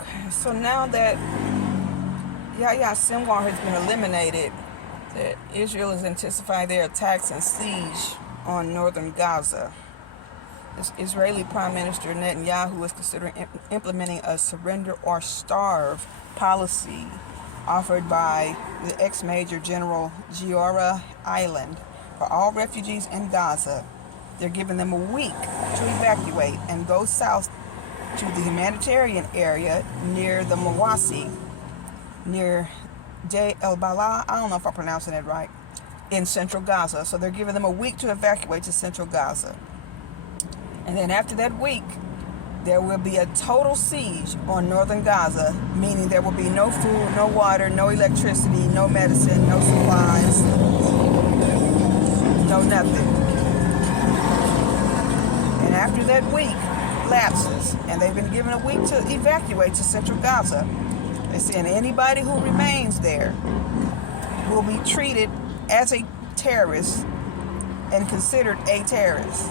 Okay, so now that Yahya Sinwar has been eliminated, that Israel is intensifying their attacks and siege on northern Gaza. This Israeli Prime Minister Netanyahu is considering implementing a surrender or starve policy offered by the ex-Major General Giora Eiland for all refugees in Gaza. They're giving them a week to evacuate and go south to the humanitarian area near the Mawasi, near Jay El Bala, I don't know if I'm pronouncing it right, in central Gaza. So they're giving them a week to evacuate to central Gaza. And then after that week, there will be a total siege on northern Gaza, meaning there will be no food, no water, no electricity, no medicine, no supplies, no nothing. And after that week lapses, and they've been given a week to evacuate to central Gaza, they're saying anybody who remains there will be treated as a terrorist and considered a terrorist.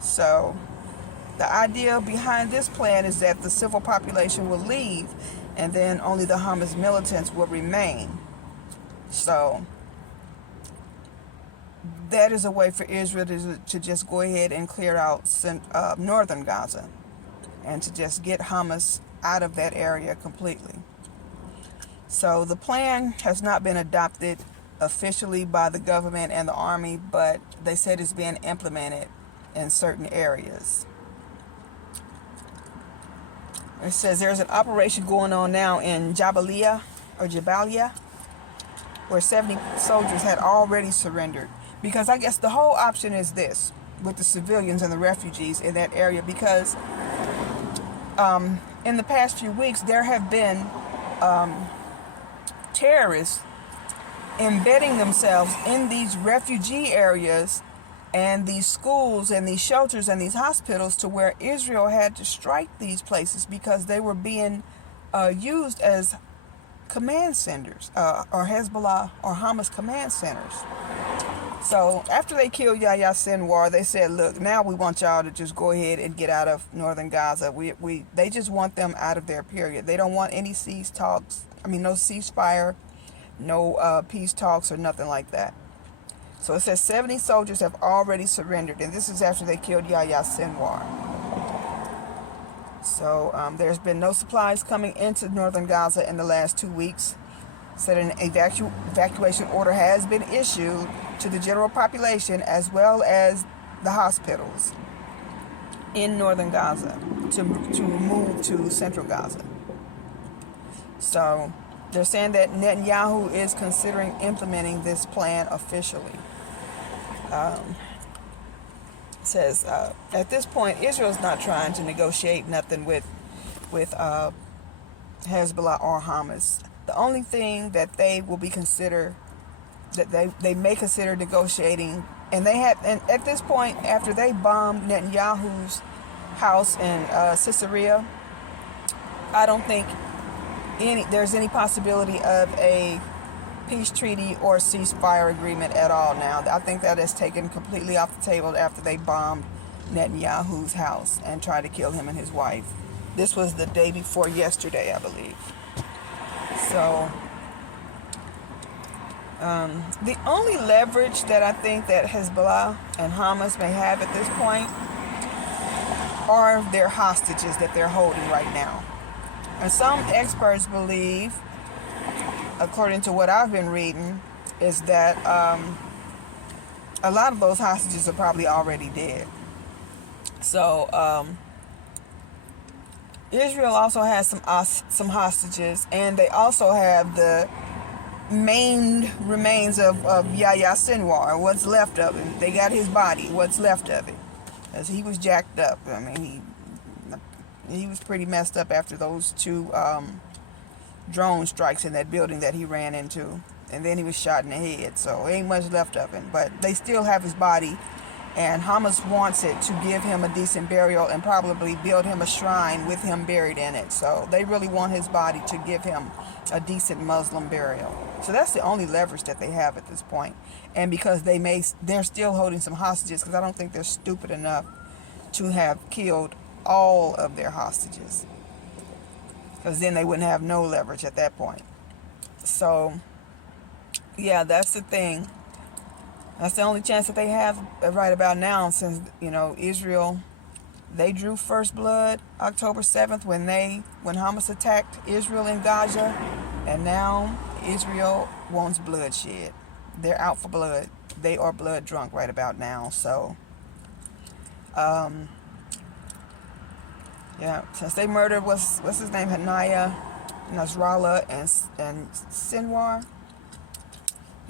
So the idea behind this plan is that the civil population will leave and then only the Hamas militants will remain. So that is a way for Israel to just go ahead and clear out northern Gaza and to just get Hamas out of that area completely. So the plan has not been adopted officially by the government and the army, but they said it's being implemented in certain areas. It says there's an operation going on now in Jabalia, where 70 soldiers had already surrendered. Because I guess the whole option is this, with the civilians and the refugees in that area, because in the past few weeks there have been terrorists embedding themselves in these refugee areas and these schools and these shelters and these hospitals, to where Israel had to strike these places because they were being used as command centers, or Hezbollah or Hamas command centers. So after they killed Yahya Sinwar, they said, look, now we want y'all to just go ahead and get out of northern Gaza. They just want them out of there, period. They don't want any no ceasefire, no peace talks or nothing like that. So it says 70 soldiers have already surrendered, and this is after they killed Yahya Sinwar. So there's been no supplies coming into northern Gaza in the last 2 weeks. Said an evacuation order has been issued to the general population as well as the hospitals in northern Gaza to move to central Gaza. So they're saying that Netanyahu is considering implementing this plan officially. Says at this point, Israel's not trying to negotiate nothing with Hezbollah or Hamas. The only thing that they will be they may consider negotiating, and at this point, after they bombed Netanyahu's house in Caesarea, I don't think there's any possibility of a peace treaty or ceasefire agreement at all now. I think that is taken completely off the table after they bombed Netanyahu's house and tried to kill him and his wife. This was the day before yesterday, I believe. So the only leverage that I think that Hezbollah and Hamas may have at this point are their hostages that they're holding right now. And some experts believe, according to what I've been reading, is that a lot of those hostages are probably already dead. So Israel also has some hostages, and they also have the main remains of Yahya Sinwar, what's left of him. They got his body, what's left of it, as he was jacked up. I mean, he was pretty messed up after those two drone strikes in that building that he ran into, and then he was shot in the head. So ain't much left of him, but they still have his body, and Hamas wants it to give him a decent burial and probably build him a shrine with him buried in it. So they really want his body to give him a decent Muslim burial. So that's the only leverage that they have at this point. And because they're still holding some hostages, because I don't think they're stupid enough to have killed all of their hostages. because then they wouldn't have no leverage at that point. So, yeah, that's the thing. That's the only chance that they have right about now, since, Israel, they drew first blood October 7th when Hamas attacked Israel in Gaza, and now Israel wants bloodshed. They're out for blood. They are blood drunk right about now. So, yeah, since they murdered what's his name, Haniyeh, Nasrallah, and Sinwar,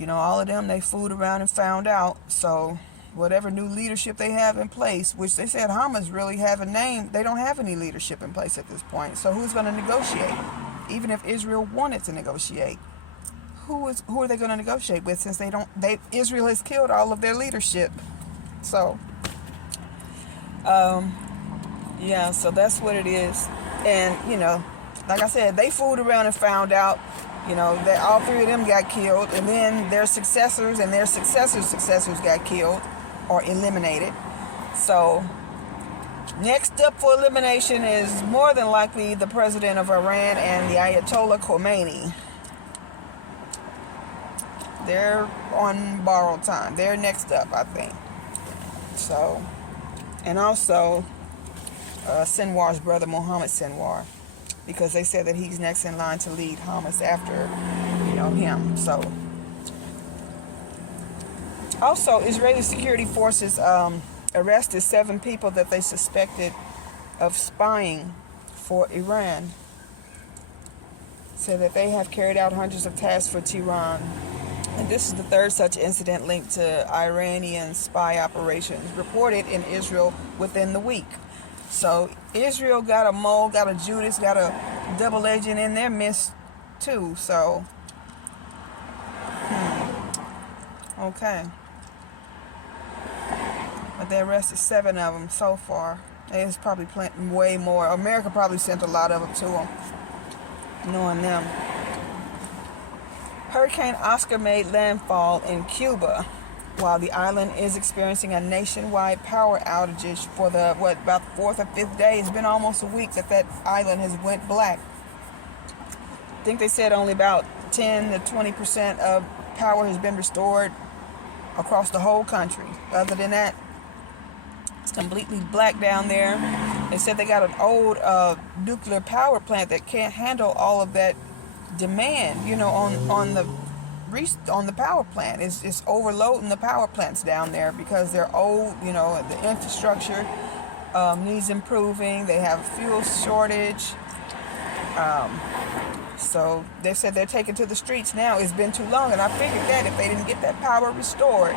all of them, they fooled around and found out. So whatever new leadership they have in place, which they said Hamas really have a name, they don't have any leadership in place at this point. So who's going to negotiate? Even if Israel wanted to negotiate, who are they going to negotiate with, since Israel has killed all of their leadership? So yeah, so that's what it is. And like I said, they fooled around and found out that all three of them got killed, and then their successors and their successors got killed or eliminated. So next up for elimination is more than likely the president of Iran and the Ayatollah Khomeini. They're on borrowed time. They're next up, I think. So, and also Sinwar's brother, Mohammed Sinwar, because they said that he's next in line to lead Hamas after, him. So, also, Israeli security forces arrested 7 people that they suspected of spying for Iran. Said that they have carried out hundreds of tasks for Tehran. And this is the third such incident linked to Iranian spy operations reported in Israel within the week. So Israel got a mole, got a Judas, got a double agent in their midst too. So, okay. But they arrested 7 of them so far. There's probably way more. America probably sent a lot of them to them, knowing them. Hurricane Oscar made landfall in Cuba, while the island is experiencing a nationwide power outage for about the 4th or 5th day. It's been almost a week that island has went black. I think they said only about 10 to 20% of power has been restored across the whole country. Other than that, it's completely black down there. They said they got an old nuclear power plant that can't handle all of that demand, on the power plant. It's overloading the power plants down there because they're old. The infrastructure needs improving. They have fuel shortage. So they said they're taking to the streets now. It's been too long, and I figured that if they didn't get that power restored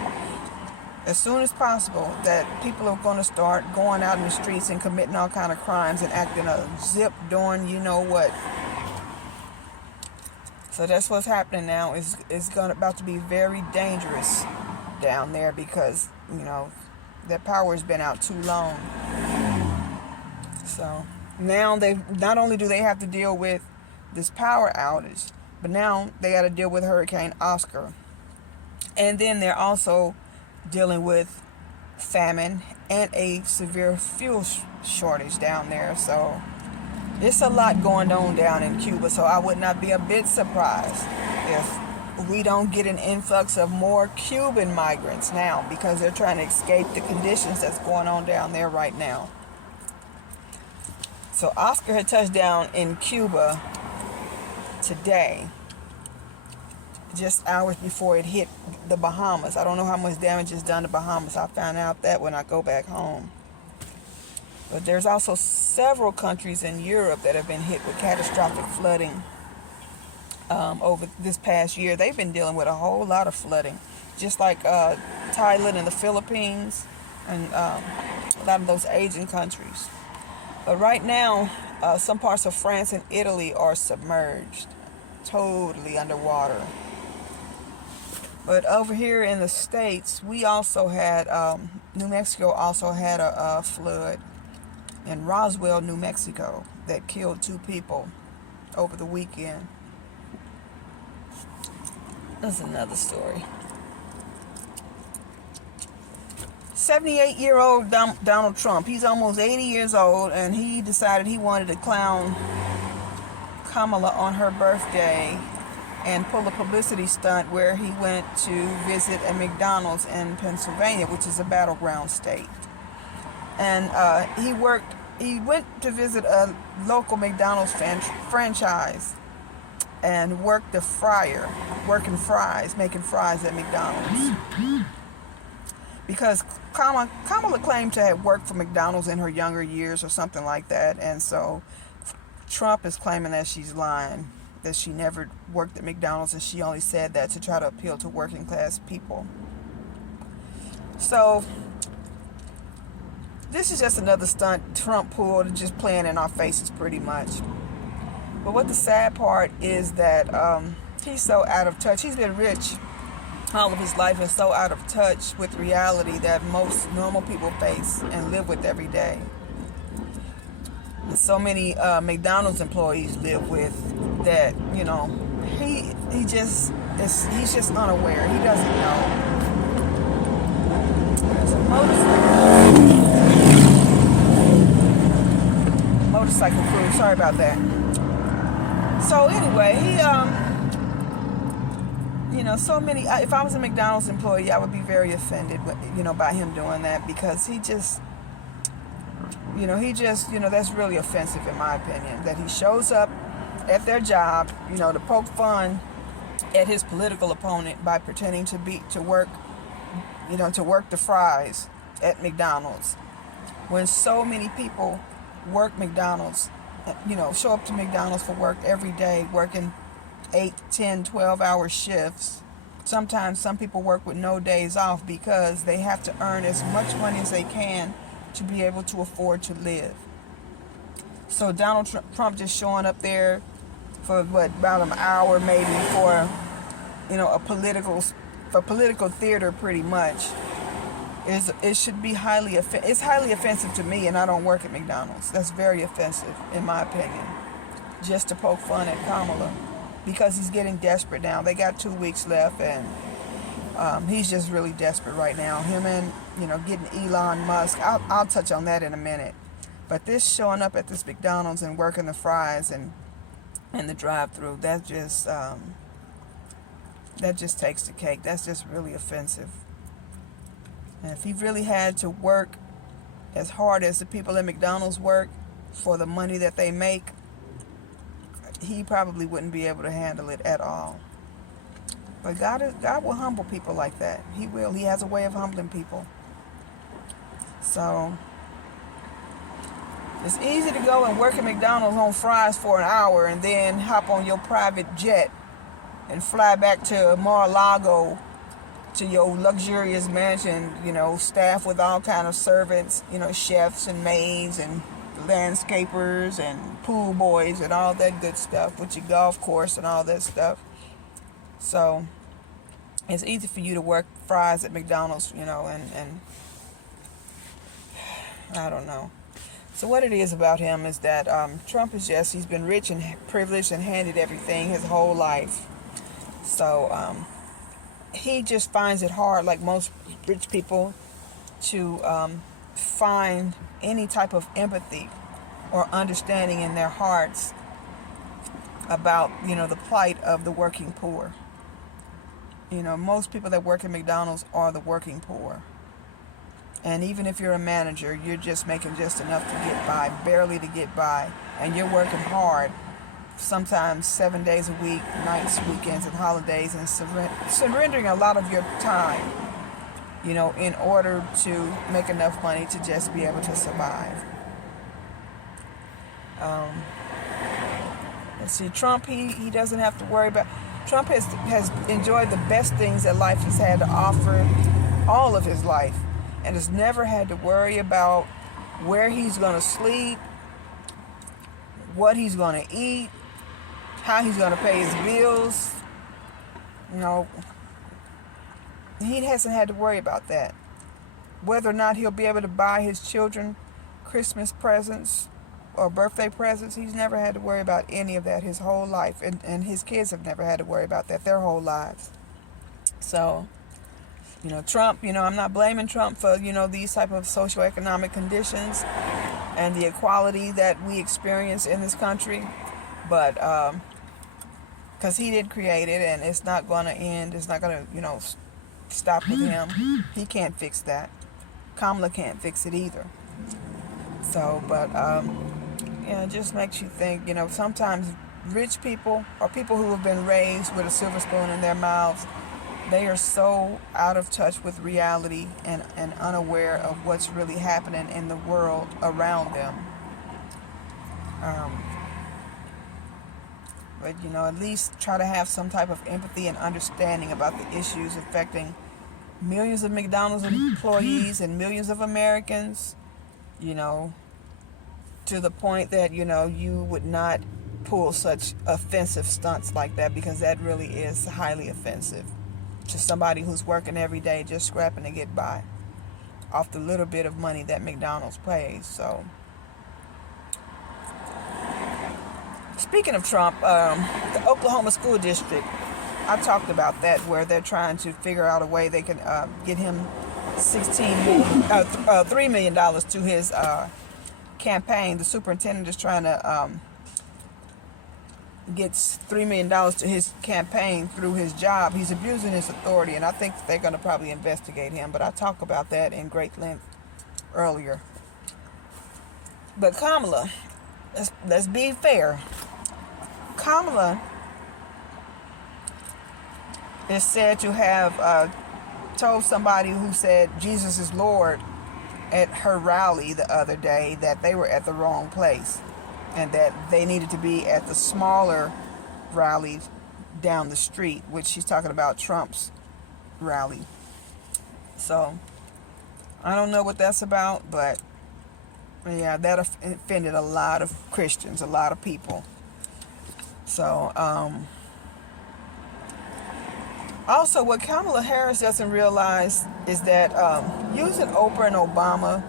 as soon as possible, that people are going to start going out in the streets and committing all kind of crimes and acting a zip doing what. So that's what's happening now. It's about to be very dangerous down there because, that power has been out too long. So now not only do they have to deal with this power outage, but now they got to deal with Hurricane Oscar. And then they're also dealing with famine and a severe fuel shortage down there. So it's a lot going on down in Cuba, so I would not be a bit surprised if we don't get an influx of more Cuban migrants now, because they're trying to escape the conditions that's going on down there right now. So Oscar had touched down in Cuba today, just hours before it hit the Bahamas. I don't know how much damage is done to Bahamas. I'll find out that when I go back home. But there's also several countries in Europe that have been hit with catastrophic flooding over this past year. They've been dealing with a whole lot of flooding, just like Thailand and the Philippines and a lot of those Asian countries. But right now, some parts of France and Italy are submerged, totally underwater. But over here in the States, we also had, New Mexico also had a flood in Roswell, New Mexico, that killed 2 people over the weekend. That's another story. 78-year-old Donald Trump, he's almost 80 years old, and he decided he wanted to clown Kamala on her birthday and pull a publicity stunt where he went to visit a McDonald's in Pennsylvania, which is a battleground state. And he went to visit a local McDonald's franchise and worked the fryer, making fries at McDonald's. Because Kamala claimed to have worked for McDonald's in her younger years or something like that. And so Trump is claiming that she's lying, that she never worked at McDonald's, and she only said that to try to appeal to working class people. So this is just another stunt Trump pulled, just playing in our faces pretty much. But what the sad part is that he's so out of touch. He's been rich all of his life and so out of touch with reality that most normal people face and live with every day. And so many McDonald's employees live with that, you know, he's just unaware. He doesn't know. There's a motorcycle crew. Sorry about that. So anyway, so many. If I was a McDonald's employee, I would be very offended, by him doing that, because that's really offensive in my opinion. That he shows up at their job, to poke fun at his political opponent by pretending to work the fries at McDonald's, when so many people work McDonald's, show up to McDonald's for work every day, working 8, 10, 12-hour shifts. Sometimes some people work with no days off because they have to earn as much money as they can to be able to afford to live. So Donald Trump just showing up there for about an hour maybe for, political theater pretty much. It should be it's highly offensive to me, and I don't work at McDonald's. That's very offensive in my opinion. Just to poke fun at Kamala, because he's getting desperate now. They got 2 weeks left, and he's just really desperate right now. Him and getting Elon Musk. I'll touch on that in a minute. But this showing up at this McDonald's and working the fries and the drive-through, that just takes the cake. That's just really offensive. And if he really had to work as hard as the people at McDonald's work for the money that they make, he probably wouldn't be able to handle it at all. But God will humble people like that. He will. He has a way of humbling people. So it's easy to go and work at McDonald's on fries for an hour and then hop on your private jet and fly back to Mar-a-Lago to your luxurious mansion, staffed with all kind of servants, chefs and maids and landscapers and pool boys and all that good stuff, with your golf course and all that stuff. So it's easy for you to work fries at McDonald's, and I don't know. So what it is about him is that Trump he's been rich and privileged and handed everything his whole life. So he just finds it hard, like most rich people, to find any type of empathy or understanding in their hearts about, the plight of the working poor. Most people that work at McDonald's are the working poor. And even if you're a manager, you're just making just enough to get by, barely to get by. And you're working hard, sometimes 7 days a week, nights, weekends, and holidays, and surrendering a lot of your time, in order to make enough money to just be able to survive. Let's see, Trump, he doesn't have to worry about... Trump has enjoyed the best things that life has had to offer all of his life, and has never had to worry about where he's going to sleep, what he's going to eat, how he's going to pay his bills. He hasn't had to worry about that. Whether or not he'll be able to buy his children Christmas presents or birthday presents, he's never had to worry about any of that his whole life. And his kids have never had to worry about that their whole lives. So, Trump, I'm not blaming Trump for, these type of socioeconomic conditions and the equality that we experience in this country. But because he did create it, and it's not going to end. It's not going to, stop with him. He can't fix that. Kamala can't fix it either. So, but it just makes you think. Sometimes rich people or people who have been raised with a silver spoon in their mouths, they are so out of touch with reality and unaware of what's really happening in the world around them. But at least try to have some type of empathy and understanding about the issues affecting millions of McDonald's employees and millions of Americans, to the point that, you would not pull such offensive stunts like that, because that really is highly offensive to somebody who's working every day just scrapping to get by off the little bit of money that McDonald's pays. So, speaking of Trump, the Oklahoma school district, I talked about that, where they're trying to figure out a way they can get him $3 million to his campaign. The superintendent is trying to get $3 million to his campaign through his job. He's abusing his authority, and I think they're going to probably investigate him. But I talked about that in great length earlier. But Kamala, let's be fair. Kamala is said to have told somebody who said Jesus is Lord at her rally the other day that they were at the wrong place, and that they needed to be at the smaller rally down the street, which she's talking about Trump's rally. So I don't know what that's about, but yeah, that offended a lot of Christians, a lot of people. So also, what Kamala Harris doesn't realize is that using Oprah and Obama,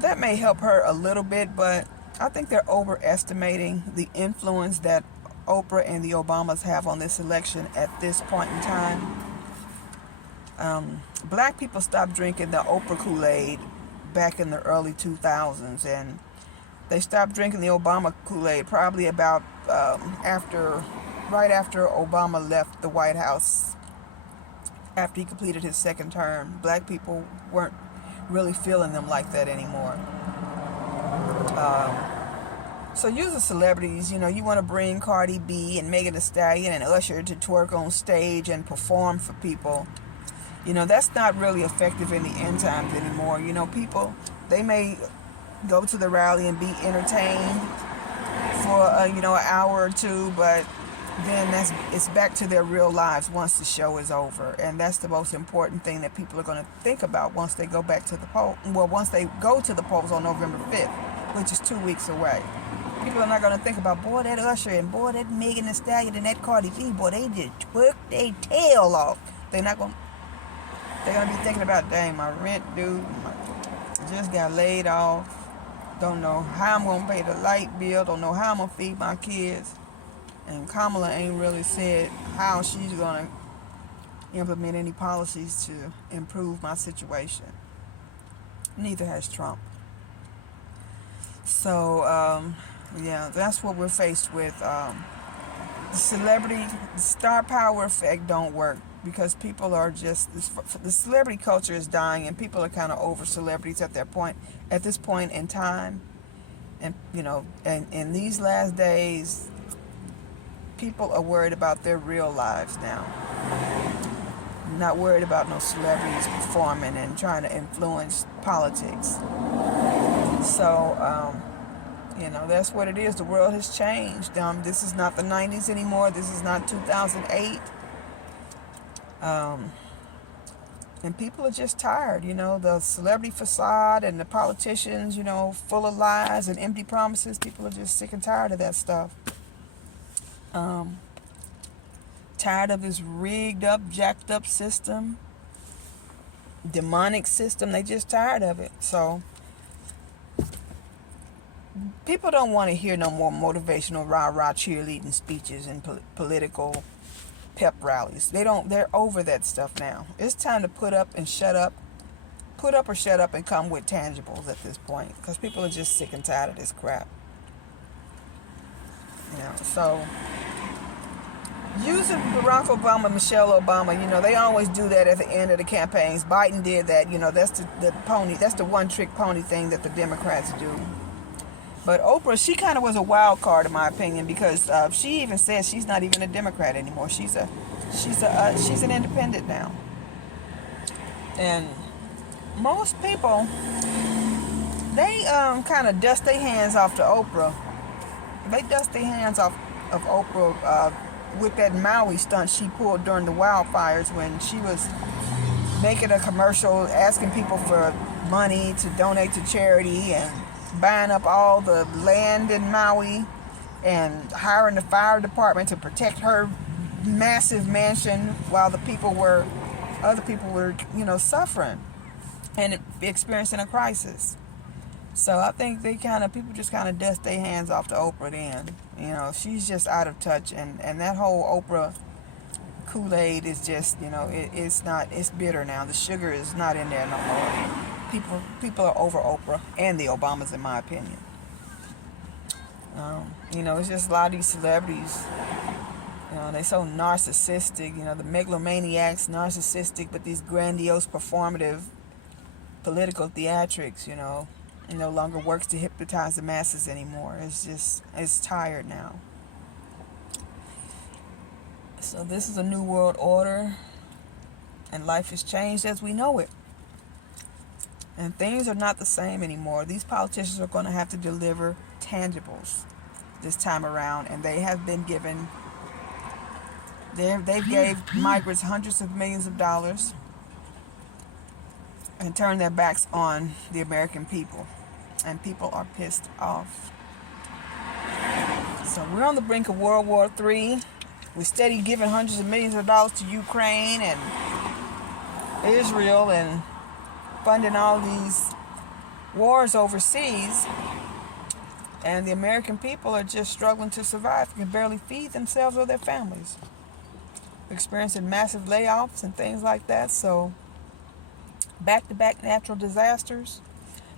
that may help her a little bit, but I think they're overestimating the influence that Oprah and the Obamas have on this election at this point in time. Black people stopped drinking the Oprah Kool-Aid back in the early 2000s, and they stopped drinking the Obama Kool-Aid probably about right after Obama left the White House, after he completed his second term. Black people weren't really feeling them like that anymore. So using celebrities, you want to bring Cardi B and Megan Thee Stallion and Usher to twerk on stage and perform for people. That's not really effective in the end times anymore. People, they may go to the rally and be entertained for an hour or two, but then it's back to their real lives once the show is over. And that's the most important thing that people are going to think about once they go back to the poll. Well, once they go to the polls on November 5th, which is 2 weeks away. People are not going to think about, boy, that Usher and boy, that Megan Thee Stallion and that Cardi B, boy, they just twerk their tail off. They're going to be thinking about, dang, my rent due, just got laid off. Don't know how I'm going to pay the light bill. Don't know how I'm going to feed my kids. And Kamala ain't really said how she's going to implement any policies to improve my situation. Neither has Trump. So, that's what we're faced with. The star power effect don't work, because people are just, the celebrity culture is dying, and people are kind of over celebrities at this point in time. And, and in these last days, people are worried about their real lives now. Not worried about no celebrities performing and trying to influence politics. So, that's what it is. The world has changed. This is not the 90s anymore. This is not 2008. And people are just tired. The celebrity facade and the politicians, full of lies and empty promises. People are just sick and tired of that stuff. Tired of this rigged up, jacked up system, demonic system. They just tired of it. So people don't want to hear no more motivational rah-rah cheerleading speeches and political pep rallies. They're over that stuff now. It's time to put up and shut up. Put up or shut up and come with tangibles at this point, because people are just sick and tired of this crap. So using Barack Obama, Michelle Obama, they always do that at the end of the campaigns. Biden did that. That's the pony. That's the one-trick pony thing that the Democrats do. But Oprah, she kind of was a wild card in my opinion, because she even says she's not even a Democrat anymore. She's an independent now. And most people, they kind of dust their hands off to Oprah. They dust their hands off of Oprah with that Maui stunt she pulled during the wildfires, when she was making a commercial asking people for money to donate to charity, and buying up all the land in Maui, and hiring the fire department to protect her massive mansion while other people were suffering and experiencing a crisis. So I think people just kind of dust their hands off to Oprah then. She's just out of touch, and that whole Oprah Kool-Aid is just, it's bitter now. The sugar is not in there no more. People are over Oprah and the Obamas, in my opinion. It's just a lot of these celebrities, they're so narcissistic, the megalomaniacs, narcissistic, but these grandiose performative political theatrics, it no longer works to hypnotize the masses anymore. It's tired now. So this is a new world order, and life has changed as we know it. And things are not the same anymore. These politicians are going to have to deliver tangibles this time around, and they have been given, they gave migrants hundreds of millions of dollars and turned their backs on the American people. And people are pissed off. So we're on the brink of World War III. We're steady giving hundreds of millions of dollars to Ukraine and Israel, and funding all these wars overseas. And the American people are just struggling to survive, can barely feed themselves or their families. Experiencing massive layoffs and things like that. So back-to-back natural disasters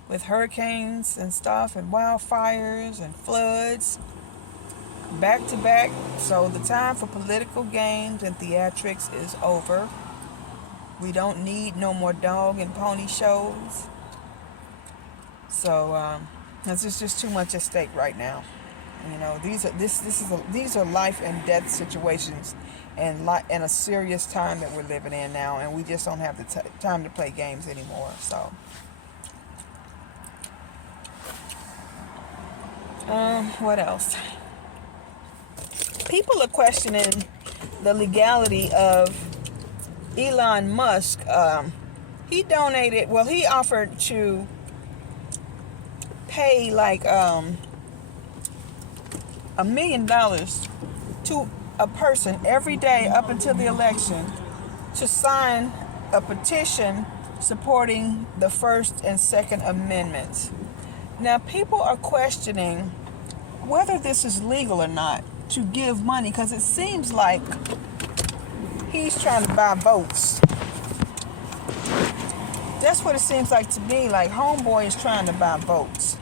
with hurricanes and stuff, and wildfires and floods, back to back. So the time for political games and theatrics is over. We don't need no more dog and pony shows. So there's just too much at stake right now. These are life and death situations, and a serious time that we're living in now, and we just don't have the time to play games anymore. So what else? People are questioning the legality of Elon Musk. He offered to pay like $1 million to a person every day up until the election to sign a petition supporting the First and Second Amendments. Now, people are questioning whether this is legal or not to give money, because it seems like he's trying to buy votes. That's what it seems like to me, like homeboy is trying to buy votes.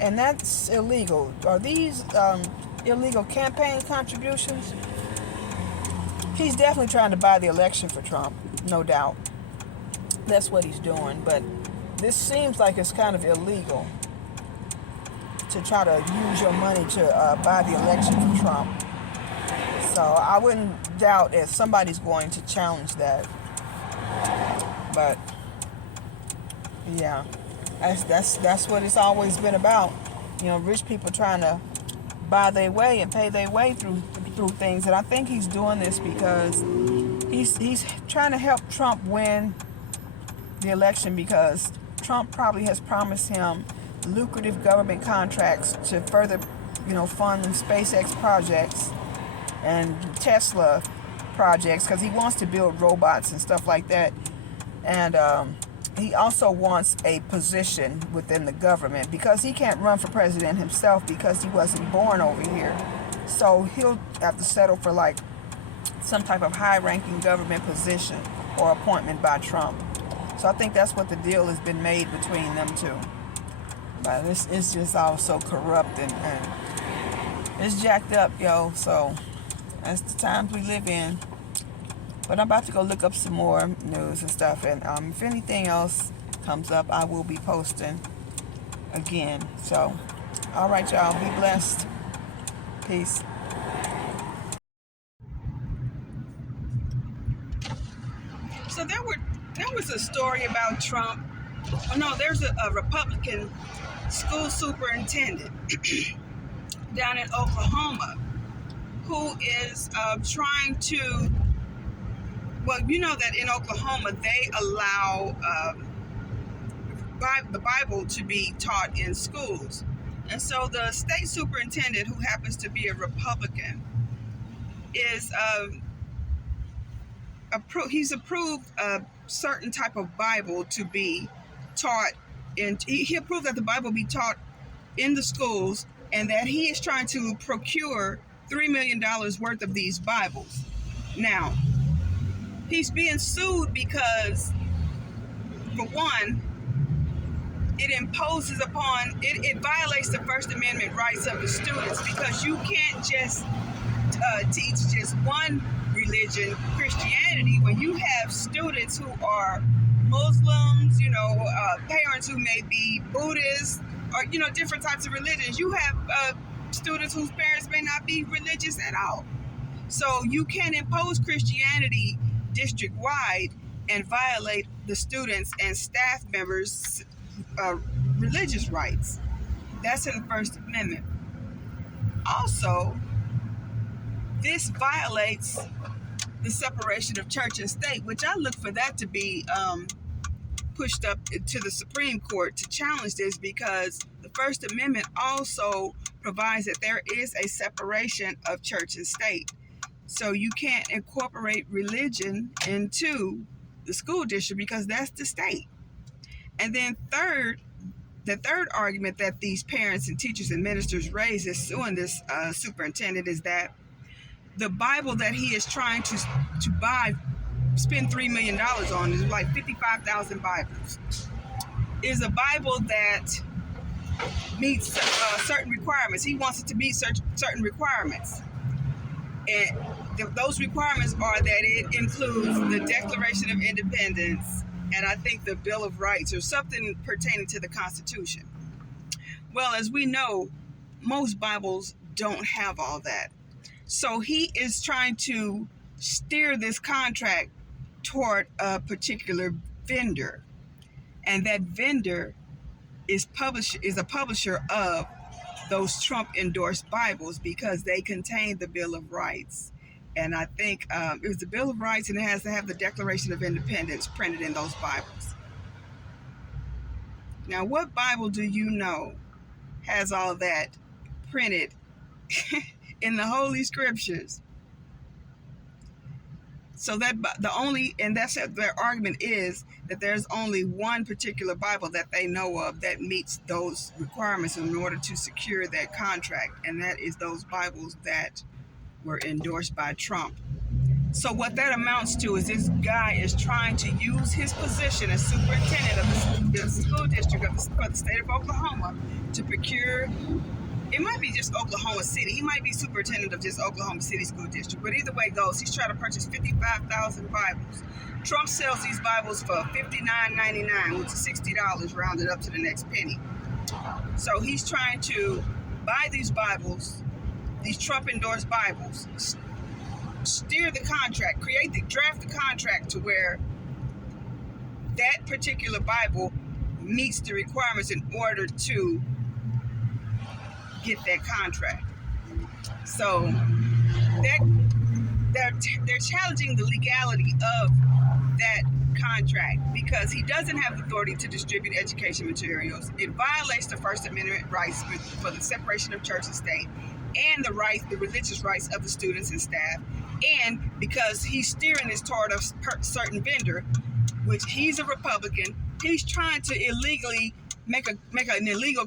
And that's illegal. Are these illegal campaign contributions? He's definitely trying to buy the election for Trump, no doubt. That's what he's doing. But this seems like it's kind of illegal to try to use your money to buy the election for Trump. So I wouldn't doubt if somebody's going to challenge that. But yeah, that's what it's always been about. Rich people trying to buy their way and pay their way through things. And I think he's doing this because he's trying to help Trump win the election, because Trump probably has promised him lucrative government contracts to further, fund SpaceX projects and Tesla projects, because he wants to build robots and stuff like that. And he also wants a position within the government, because he can't run for president himself because he wasn't born over here. So he'll have to settle for like some type of high-ranking government position or appointment by Trump. So I think that's what the deal has been made between them two. But it's just all so corrupt, and It's jacked up, yo. So that's the times we live in. But I'm about to go look up some more news and stuff. And if anything else comes up, I will be posting again. So, all right, y'all. Be blessed. Peace. So there was a story about Trump. Oh no, there's a Republican school superintendent down in Oklahoma who is trying to. Well, you know that in Oklahoma they allow the Bible to be taught in schools, and so the state superintendent, who happens to be a Republican, is he's approved a certain type of Bible to be taught he approved that the Bible be taught in the schools, and that he is trying to procure $3 million worth of these Bibles. Now, he's being sued because, for one, it violates the First Amendment rights of the students, because you can't just teach just one religion, Christianity, when you have students who are Muslims, parents who may be Buddhists, or, different types of religions. You have students whose parents may not be religious at all. So you can't impose Christianity district-wide and violate the students and staff members' religious rights. That's in the First Amendment. Also, this violates the separation of church and state, which I look for that to be pushed up to the Supreme Court to challenge this, because the First Amendment also provides that there is a separation of church and state. So you can't incorporate religion into the school district, because that's the state. And then the third argument that these parents and teachers and ministers raise is suing this superintendent is that the Bible that he is trying to buy, spend $3 million on, is like 55,000 Bibles, is a Bible that meets certain requirements. He wants it to meet certain requirements. And those requirements are that it includes the Declaration of Independence and I think the Bill of Rights, or something pertaining to the Constitution. Well, as we know, most Bibles don't have all that. So he is trying to steer this contract toward a particular vendor. And that vendor is a publisher of those Trump-endorsed Bibles, because they contain the Bill of Rights. And I think it was the Bill of Rights, and it has to have the Declaration of Independence printed in those Bibles. Now, what Bible do you know has all that printed in the Holy Scriptures? So that's their argument, is that there's only one particular Bible that they know of that meets those requirements in order to secure that contract, and that is those Bibles that were endorsed by Trump. So what that amounts to is this guy is trying to use his position as superintendent of the school district for the state of Oklahoma to procure. It might be just Oklahoma City. He might be superintendent of just Oklahoma City School District. But either way it goes, he's trying to purchase 55,000 Bibles. Trump sells these Bibles for $59.99, which is $60 rounded up to the next penny. So he's trying to buy these Bibles, these Trump-endorsed Bibles, steer the contract, draft the contract to where that particular Bible meets the requirements in order to get that contract. So they're challenging the legality of that contract, because he doesn't have the authority to distribute education materials. It violates the First Amendment rights for the separation of church and state, and the religious rights of the students and staff. And because he's steering this toward a certain vendor, which he's a Republican, he's trying to illegally make an illegal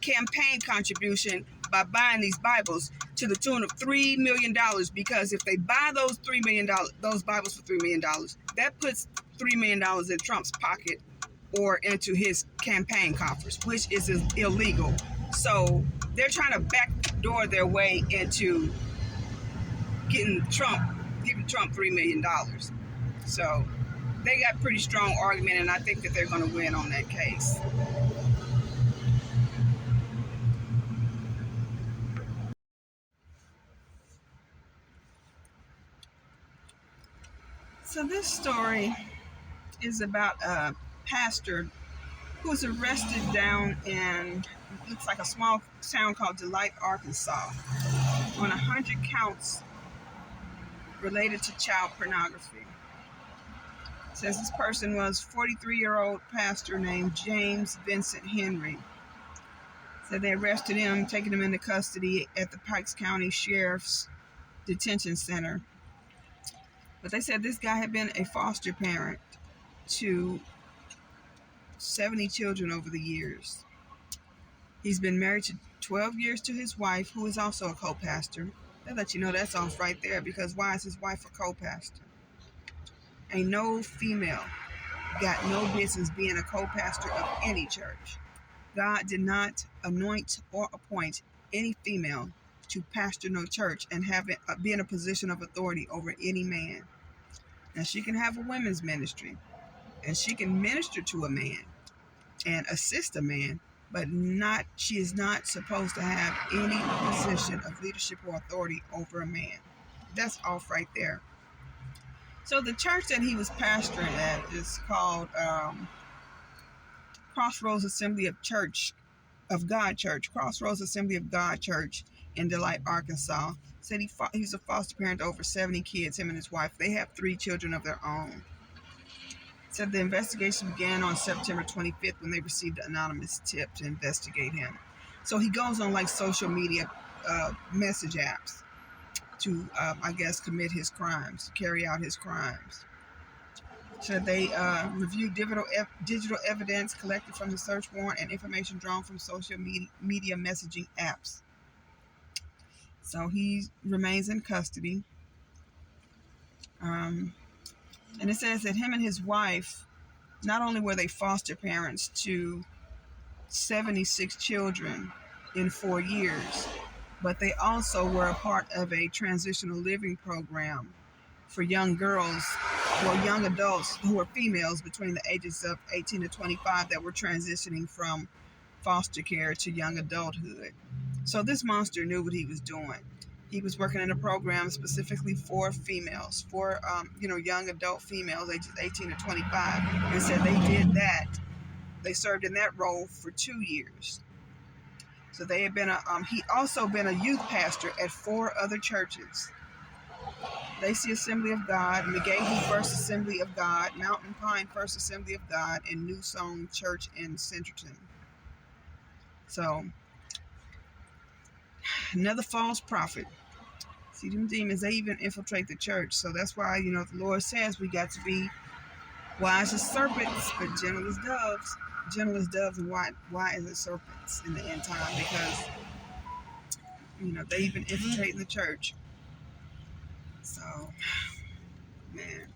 campaign contribution by buying these Bibles to the tune of $3 million, because if they buy those Bibles for $3 million, that puts $3 million in Trump's pocket or into his campaign coffers, which is illegal. So they're trying to backdoor their way into giving Trump $3 million. So they got pretty strong argument, and I think that they're going to win on that case. So this story is about a pastor who was arrested down in, looks like a small town called Delight, Arkansas, on 100 counts related to child pornography. It says this person was 43-year-old pastor named James Vincent Henry. So they arrested him, taking him into custody at the Pikes County Sheriff's Detention Center. But they said this guy had been a foster parent to 70 children over the years. He's been married to 12 years to his wife, who is also a co-pastor. They'll let you know that's off right there, because why is his wife a co-pastor? Ain't no female got no business being a co-pastor of any church. God did not anoint or appoint any female to pastor no church and be in a position of authority over any man. Now, she can have a women's ministry, and she can minister to a man and assist a man, but she is not supposed to have any position of leadership or authority over a man. That's off right there. So the church that he was pastoring at is called Crossroads Assembly of God Church, Crossroads Assembly of God Church in Delight, Arkansas. Said he's a foster parent to over 70 kids, him and his wife. They have 3 children of their own. Said the investigation began on September 25th when they received an anonymous tip to investigate him. So he goes on like social media message apps to, I guess, commit his crimes, to carry out his crimes. So they reviewed digital evidence collected from the search warrant and information drawn from social media messaging apps. So he remains in custody. And it says that him and his wife, not only were they foster parents to 76 children in 4 years, but they also were a part of a transitional living program for young girls, or young adults who were females between the ages of 18 to 25 that were transitioning from foster care to young adulthood. So this monster knew what he was doing. He was working in a program specifically for females, for young adult females ages 18 to 25, and said they did that. They served in that role for 2 years. So they had been he also been a youth pastor at 4 other churches: Lacey Assembly of God, McGahee First Assembly of God, Mountain Pine First Assembly of God, and New Song Church in Centerton. So, another false prophet. See, them demons, they even infiltrate the church. So that's why, the Lord says we got to be wise as serpents, but gentle as doves. Gentle as doves, and wise as serpents in the end time, because, they even infiltrate in the church. So, man.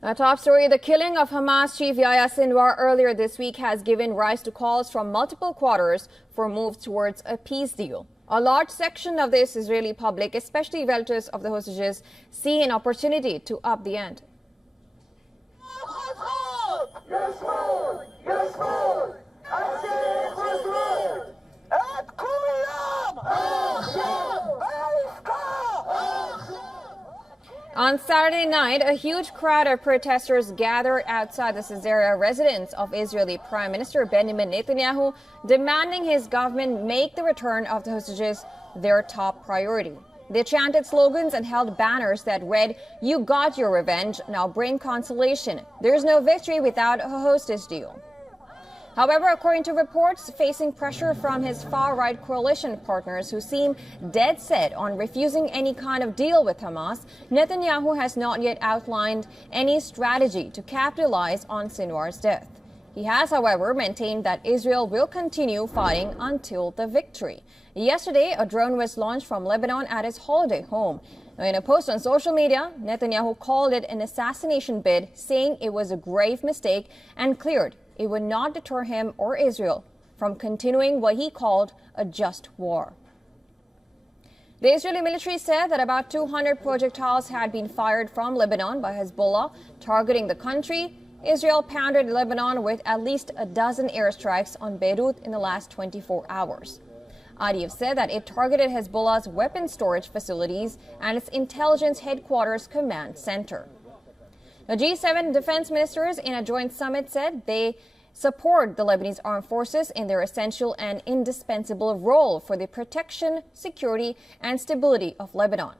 A top story, the killing of Hamas chief Yahya Sinwar earlier this week has given rise to calls from multiple quarters for a move towards a peace deal. A large section of this Israeli public, especially relatives of the hostages, see an opportunity to up the ante. On Saturday night, a huge crowd of protesters gathered outside the Caesarea residence of Israeli Prime Minister Benjamin Netanyahu, demanding his government make the return of the hostages their top priority. They chanted slogans and held banners that read, "You got your revenge, now bring consolation. There's no victory without a hostage deal." However, according to reports, facing pressure from his far-right coalition partners who seem dead set on refusing any kind of deal with Hamas, Netanyahu has not yet outlined any strategy to capitalize on Sinwar's death. He has, however, maintained that Israel will continue fighting until the victory. Yesterday, a drone was launched from Lebanon at his holiday home. Now, in a post on social media, Netanyahu called it an assassination bid, saying it was a grave mistake and cleared it would not deter him or Israel from continuing what he called a just war. The Israeli military said that about 200 projectiles had been fired from Lebanon by Hezbollah, targeting the country. Israel pounded Lebanon with at least a dozen airstrikes on Beirut in the last 24 hours. IDF said that it targeted Hezbollah's weapons storage facilities and its intelligence headquarters command center. The G7 defense ministers in a joint summit said they support the Lebanese armed forces in their essential and indispensable role for the protection, security, and stability of Lebanon.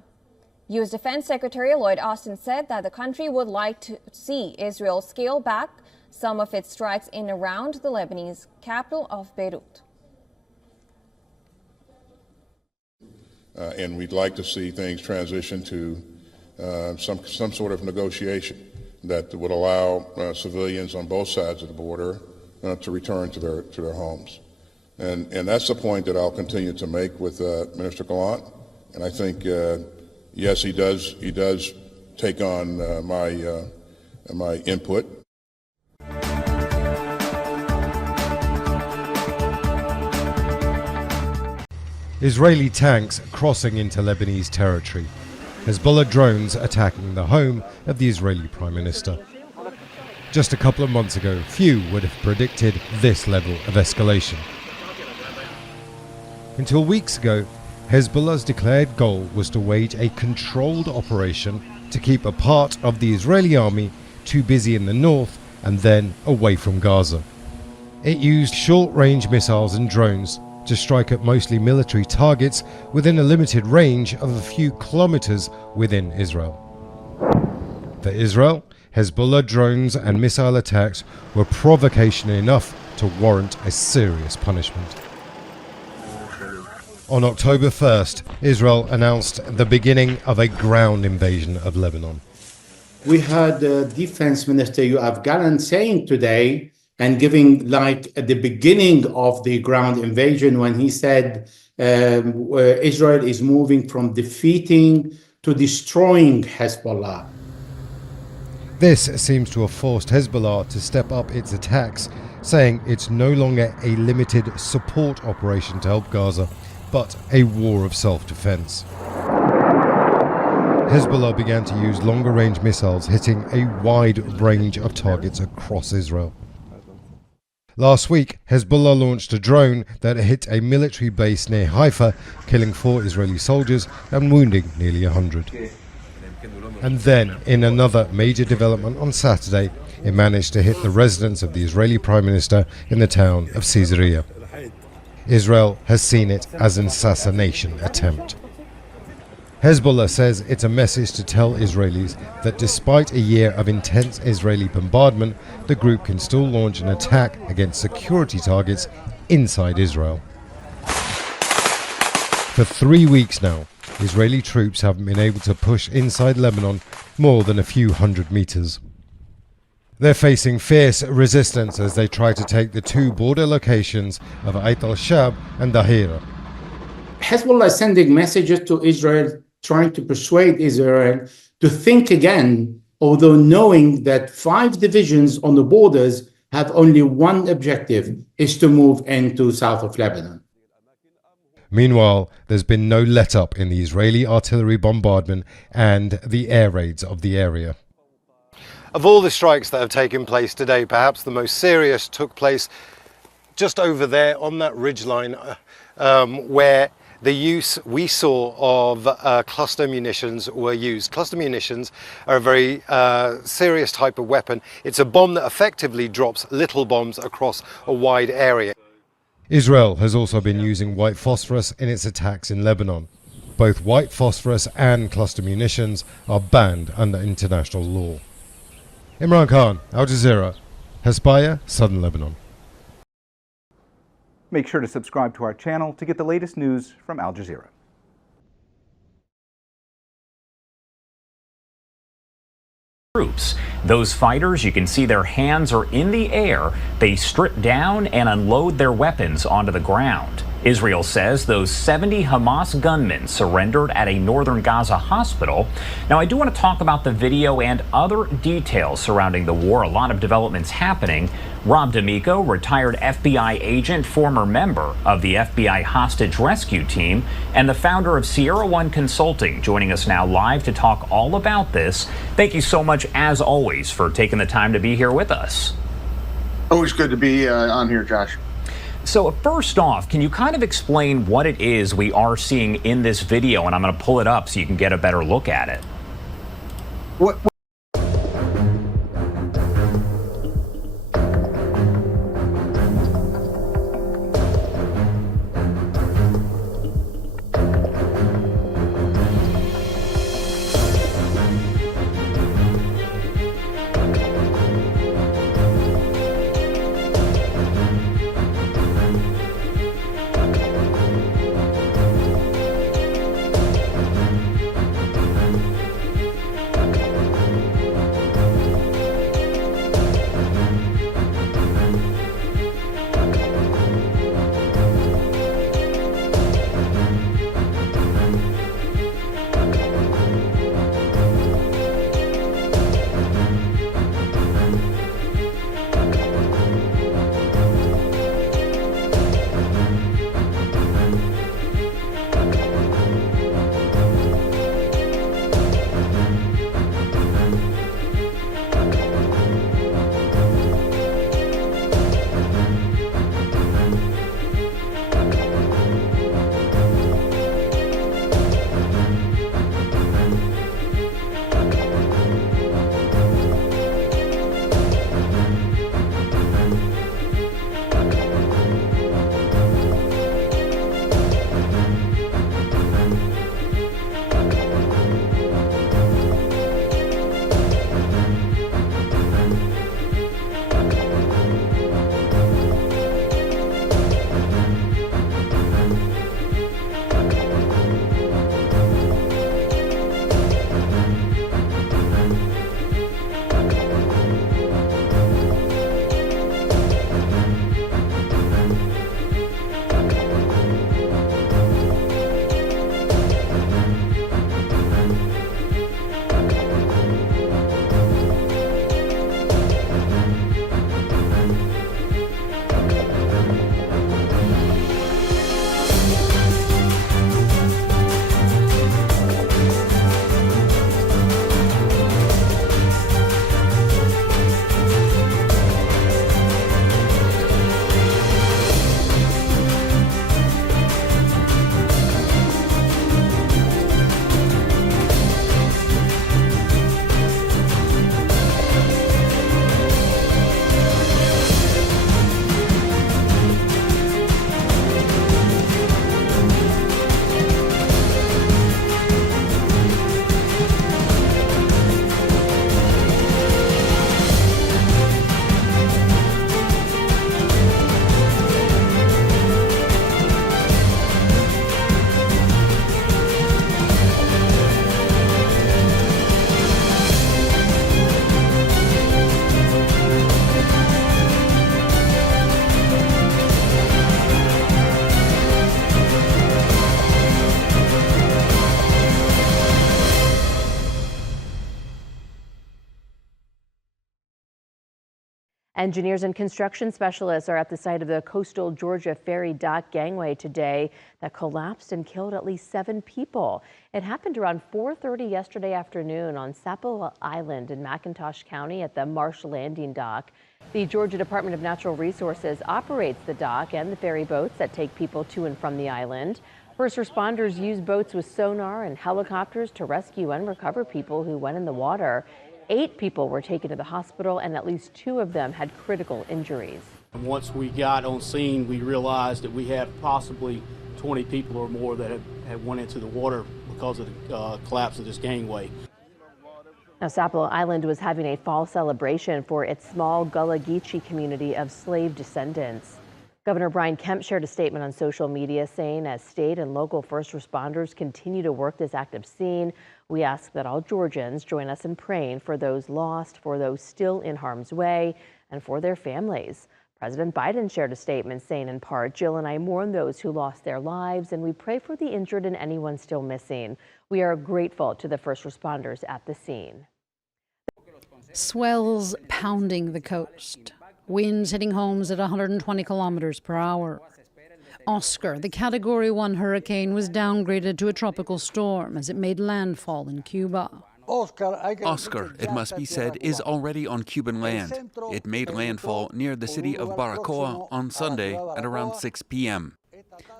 U.S. Defense Secretary Lloyd Austin said that the country would like to see Israel scale back some of its strikes in and around the Lebanese capital of Beirut. And we'd like to see things transition to some sort of negotiation that would allow civilians on both sides of the border to return to their homes. And that's the point that I'll continue to make with Minister Gallant. And I think, yes, he does take on my input. Israeli tanks crossing into Lebanese territory. Hezbollah drones attacking the home of the Israeli Prime Minister. Just a couple of months ago, few would have predicted this level of escalation. Until weeks ago, Hezbollah's declared goal was to wage a controlled operation to keep a part of the Israeli army too busy in the north and then away from Gaza. It used short-range missiles and drones to strike at mostly military targets within a limited range of a few kilometers within Israel. For Israel, Hezbollah drones and missile attacks were provocation enough to warrant a serious punishment. On October 1st, Israel announced the beginning of a ground invasion of Lebanon. We heard Defense Minister Yoav Gallant saying today and giving like at the beginning of the ground invasion when he said Israel is moving from defeating to destroying Hezbollah. This seems to have forced Hezbollah to step up its attacks, saying it's no longer a limited support operation to help Gaza, but a war of self-defense. Hezbollah began to use longer-range missiles, hitting a wide range of targets across Israel. Last week, Hezbollah launched a drone that hit a military base near Haifa, killing 4 Israeli soldiers and wounding nearly 100. And then, in another major development on Saturday, it managed to hit the residence of the Israeli Prime Minister in the town of Caesarea. Israel has seen it as an assassination attempt. Hezbollah says it's a message to tell Israelis that despite a year of intense Israeli bombardment, the group can still launch an attack against security targets inside Israel. For 3 weeks now, Israeli troops haven't been able to push inside Lebanon more than a few hundred meters. They're facing fierce resistance as they try to take the 2 border locations of Ait al-Shab and Dahira. Hezbollah is sending messages to Israel, trying to persuade Israel to think again, although knowing that 5 divisions on the borders have only one objective, is to move into south of Lebanon. Meanwhile, there's been no let-up in the Israeli artillery bombardment and the air raids of the area. Of all the strikes that have taken place today, perhaps the most serious took place just over there on that ridgeline where the use we saw of cluster munitions were used. Cluster munitions are a very serious type of weapon. It's a bomb that effectively drops little bombs across a wide area. Israel has also been using white phosphorus in its attacks in Lebanon. Both white phosphorus and cluster munitions are banned under international law. Imran Khan, Al Jazeera, Hasbaya, Southern Lebanon. Make sure to subscribe to our channel to get the latest news from Al Jazeera. Troops. Those fighters, you can see their hands are in the air. They strip down and unload their weapons onto the ground. Israel says those 70 Hamas gunmen surrendered at a northern Gaza hospital. Now, I do want to talk about the video and other details surrounding the war. A lot of developments happening. Rob D'Amico, retired FBI agent, former member of the FBI hostage rescue team, and the founder of Sierra One Consulting, joining us now live to talk all about this. Thank you so much, as always, for taking the time to be here with us. Always good to be on here, Josh. So first off, can you kind of explain what it is we are seeing in this video? And I'm going to pull it up so you can get a better look at it. What Engineers and construction specialists are at the site of the coastal Georgia ferry dock gangway today that collapsed and killed at least 7 people. It happened around 4:30 yesterday afternoon on Sapelo Island in McIntosh County at the Marsh Landing dock. The Georgia Department of Natural Resources operates the dock and the ferry boats that take people to and from the island. First responders used boats with sonar and helicopters to rescue and recover people who went in the water. 8 people were taken to the hospital and at least 2 of them had critical injuries. Once we got on scene, we realized that we had possibly 20 people or more that had went into the water because of the collapse of this gangway. Now, Sapelo Island was having a fall celebration for its small Gullah Geechee community of slave descendants. Governor Brian Kemp shared a statement on social media saying, as state and local first responders continue to work this active scene, we ask that all Georgians join us in praying for those lost, for those still in harm's way, and for their families. President Biden shared a statement saying in part, "Jill and I mourn those who lost their lives, and we pray for the injured and anyone still missing. We are grateful to the first responders at the scene." Swells pounding the coast. Winds hitting homes at 120 kilometers per hour. Oscar, the Category 1 hurricane, was downgraded to a tropical storm as it made landfall in Cuba. Oscar, it must be said, is already on Cuban land. It made landfall near the city of Baracoa on Sunday at around 6 p.m.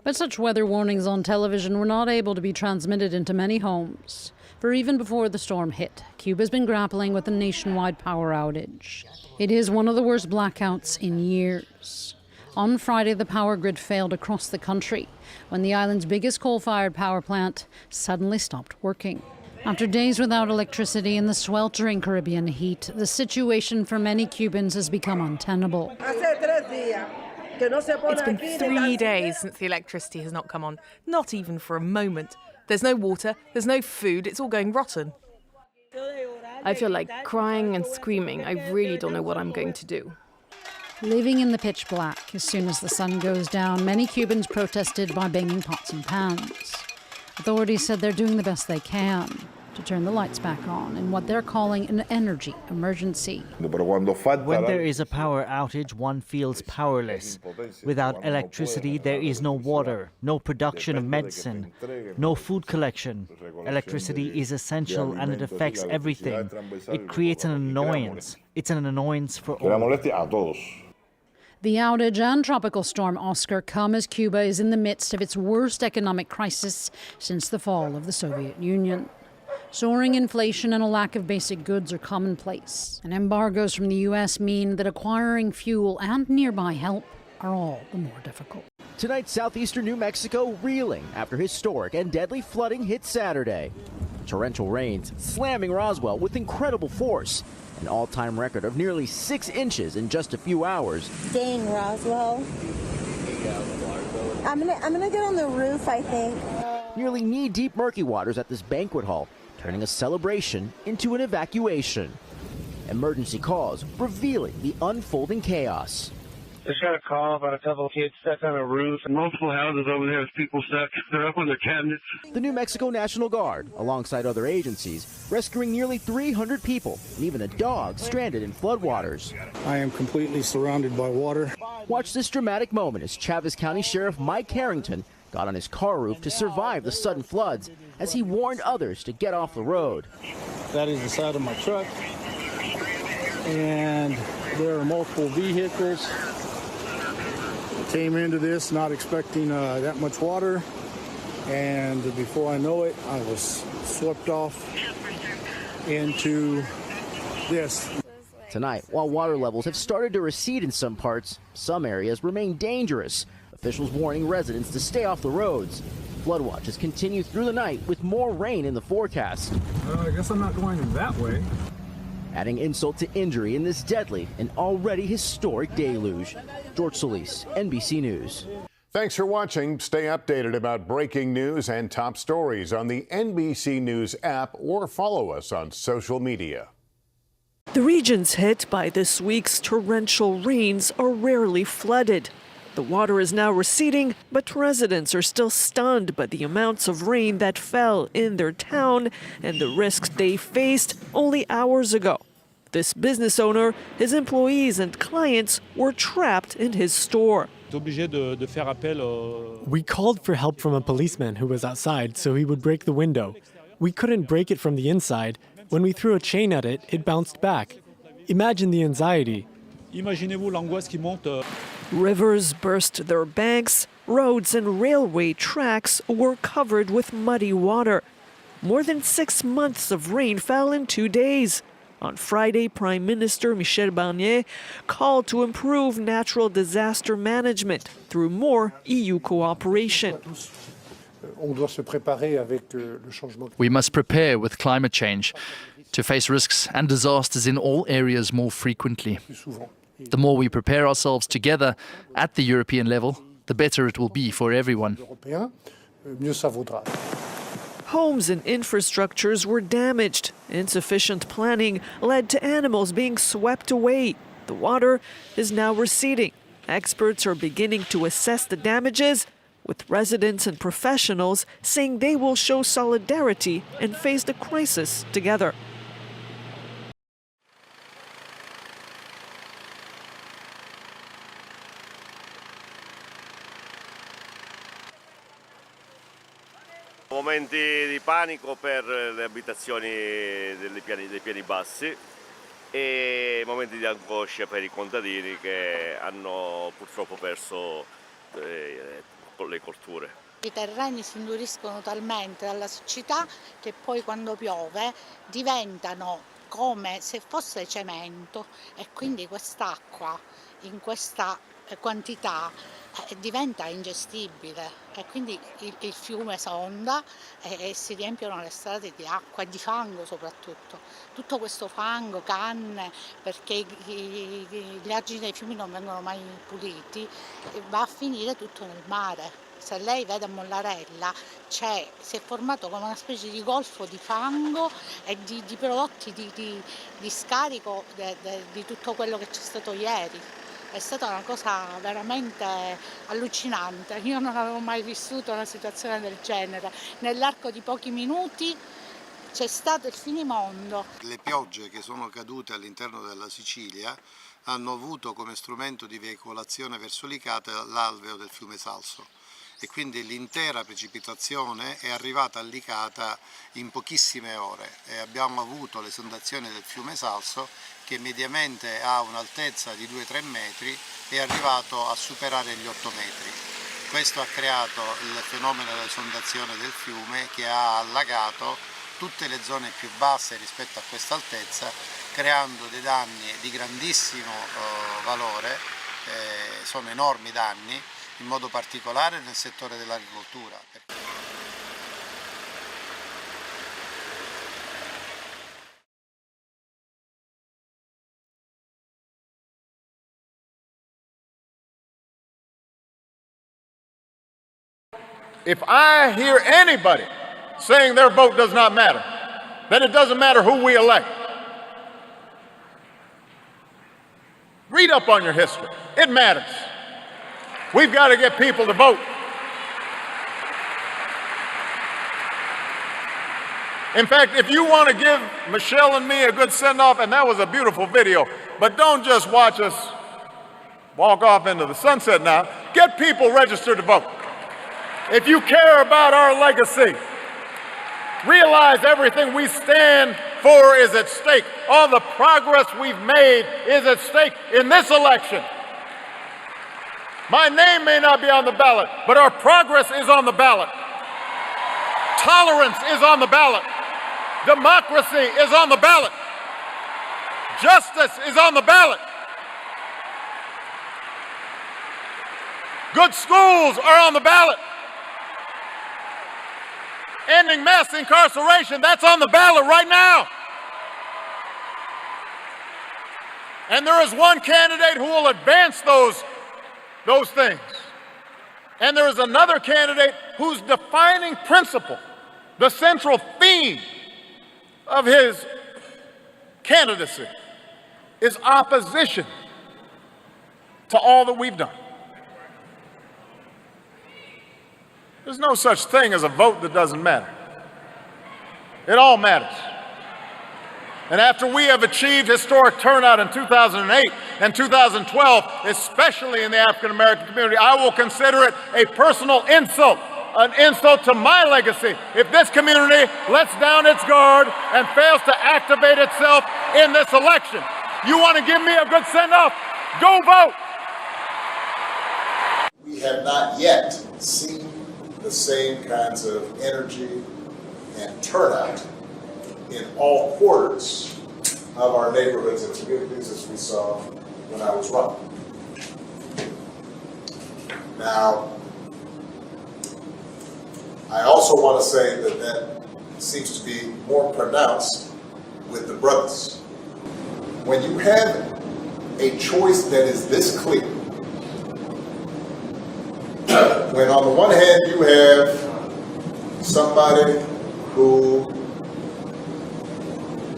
But such weather warnings on television were not able to be transmitted into many homes. For even before the storm hit, Cuba's been grappling with a nationwide power outage. It is one of the worst blackouts in years. On Friday, the power grid failed across the country when the island's biggest coal-fired power plant suddenly stopped working. After days without electricity in the sweltering Caribbean heat, the situation for many Cubans has become untenable. It's been 3 days since the electricity has not come on, not even for a moment. There's no water, there's no food, it's all going rotten. I feel like crying and screaming. I really don't know what I'm going to do. Living in the pitch black, as soon as the sun goes down, many Cubans protested by banging pots and pans. Authorities said they're doing the best they can to turn the lights back on in what they're calling an energy emergency. When there is a power outage, one feels powerless. Without electricity, there is no water, no production of medicine, no food collection. Electricity is essential and it affects everything. It creates an annoyance. It's an annoyance for all. The outage and Tropical Storm Oscar come as Cuba is in the midst of its worst economic crisis since the fall of the Soviet Union. Soaring inflation and a lack of basic goods are commonplace, and embargoes from the U.S. mean that acquiring fuel and nearby help are all the more difficult. Tonight, southeastern New Mexico reeling after historic and deadly flooding hit Saturday. Torrential rains slamming Roswell with incredible force. An all-time record of nearly 6 inches in just a few hours. Dang, Roswell. I'm gonna get on the roof, I think. Nearly knee-deep murky waters at this banquet hall, turning a celebration into an evacuation. Emergency calls revealing the unfolding chaos. Just got a call about a couple of kids stuck on a roof and multiple houses over there with people stuck. They're up on their cabinets. The New Mexico National Guard, alongside other agencies, rescuing nearly 300 people and even a dog stranded in floodwaters. I am completely surrounded by water. Watch this dramatic moment as Chaves County Sheriff Mike Harrington got on his car roof to survive the sudden floods as he warned others to get off the road. That is the side of my truck. And there are multiple vehicles. Came into this not expecting that much water, and before I know it, I was swept off into this. Tonight, while water levels have started to recede in some parts, some areas remain dangerous. Officials warning residents to stay off the roads. Flood watches continue through the night with more rain in the forecast. I guess I'm not going that way. Adding insult to injury in this deadly and already historic deluge. George Solis, NBC News. Thanks for watching. Stay updated about breaking news and top stories on the NBC News app or follow us on social media. The regions hit by this week's torrential rains are rarely flooded. The water is now receding, but residents are still stunned by the amounts of rain that fell in their town and the risks they faced only hours ago. This business owner, his employees and clients were trapped in his store. We called for help from a policeman who was outside so he would break the window. We couldn't break it from the inside. When we threw a chain at it, it bounced back. Imagine the anxiety. Rivers burst their banks, roads and railway tracks were covered with muddy water. More than 6 months of rain fell in 2 days. On Friday, Prime Minister Michel Barnier called to improve natural disaster management through more EU cooperation. We must prepare with climate change to face risks and disasters in all areas more frequently. The more we prepare ourselves together at the European level, the better it will be for everyone. Homes and infrastructures were damaged. Insufficient planning led to animals being swept away. The water is now receding. Experts are beginning to assess the damages, with residents and professionals saying they will show solidarity and face the crisis together. Momenti di panico per le abitazioni dei piani bassi e momenti di angoscia per i contadini che hanno purtroppo perso le colture. I terreni si induriscono talmente dalla siccità che poi quando piove diventano come se fosse cemento e quindi quest'acqua in questa quantità diventa ingestibile e quindi il fiume sonda e si riempiono le strade di acqua e di fango soprattutto. Tutto questo fango, canne, perché gli argini dei fiumi non vengono mai puliti, va a finire tutto nel mare. Se lei vede a Mollarella si è formato come una specie di golfo di fango e di prodotti di scarico di tutto quello che c'è stato ieri. È stata una cosa veramente allucinante, io non avevo mai vissuto una situazione del genere. Nell'arco di pochi minuti c'è stato il finimondo. Le piogge che sono cadute all'interno della Sicilia hanno avuto come strumento di veicolazione verso Licata l'alveo del fiume Salso e quindi l'intera precipitazione è arrivata a Licata in pochissime ore e abbiamo avuto l'esondazione del fiume Salso che mediamente ha un'altezza di 2-3 metri è arrivato a superare gli 8 metri. Questo ha creato il fenomeno dell'esondazione del fiume che ha allagato tutte le zone più basse rispetto a questa altezza, creando dei danni di grandissimo valore, sono enormi danni, in modo particolare nel settore dell'agricoltura. If I hear anybody saying their vote does not matter, then it doesn't matter who we elect. Read up on your history. It matters. We've got to get people to vote. In fact, if you want to give Michelle and me a good send-off, and that was a beautiful video, but don't just watch us walk off into the sunset now, get people registered to vote. If you care about our legacy, realize everything we stand for is at stake. All the progress we've made is at stake in this election. My name may not be on the ballot, but our progress is on the ballot. Tolerance is on the ballot. Democracy is on the ballot. Justice is on the ballot. Good schools are on the ballot. Ending mass incarceration, that's on the ballot right now. And there is one candidate who will advance those things. And there is another candidate whose defining principle, the central theme of his candidacy, is opposition to all that we've done. There's no such thing as a vote that doesn't matter. It all matters. And after we have achieved historic turnout in 2008 and 2012, especially in the African American community, I will consider it a personal insult, an insult to my legacy, if this community lets down its guard and fails to activate itself in this election. You want to give me a good send-off? Go vote! We have not yet seen the same kinds of energy and turnout in all quarters of our neighborhoods and communities as we saw when I was running. Now, I also want to say that seems to be more pronounced with the brothers. When you have a choice that is this clear, when on the one hand you have somebody who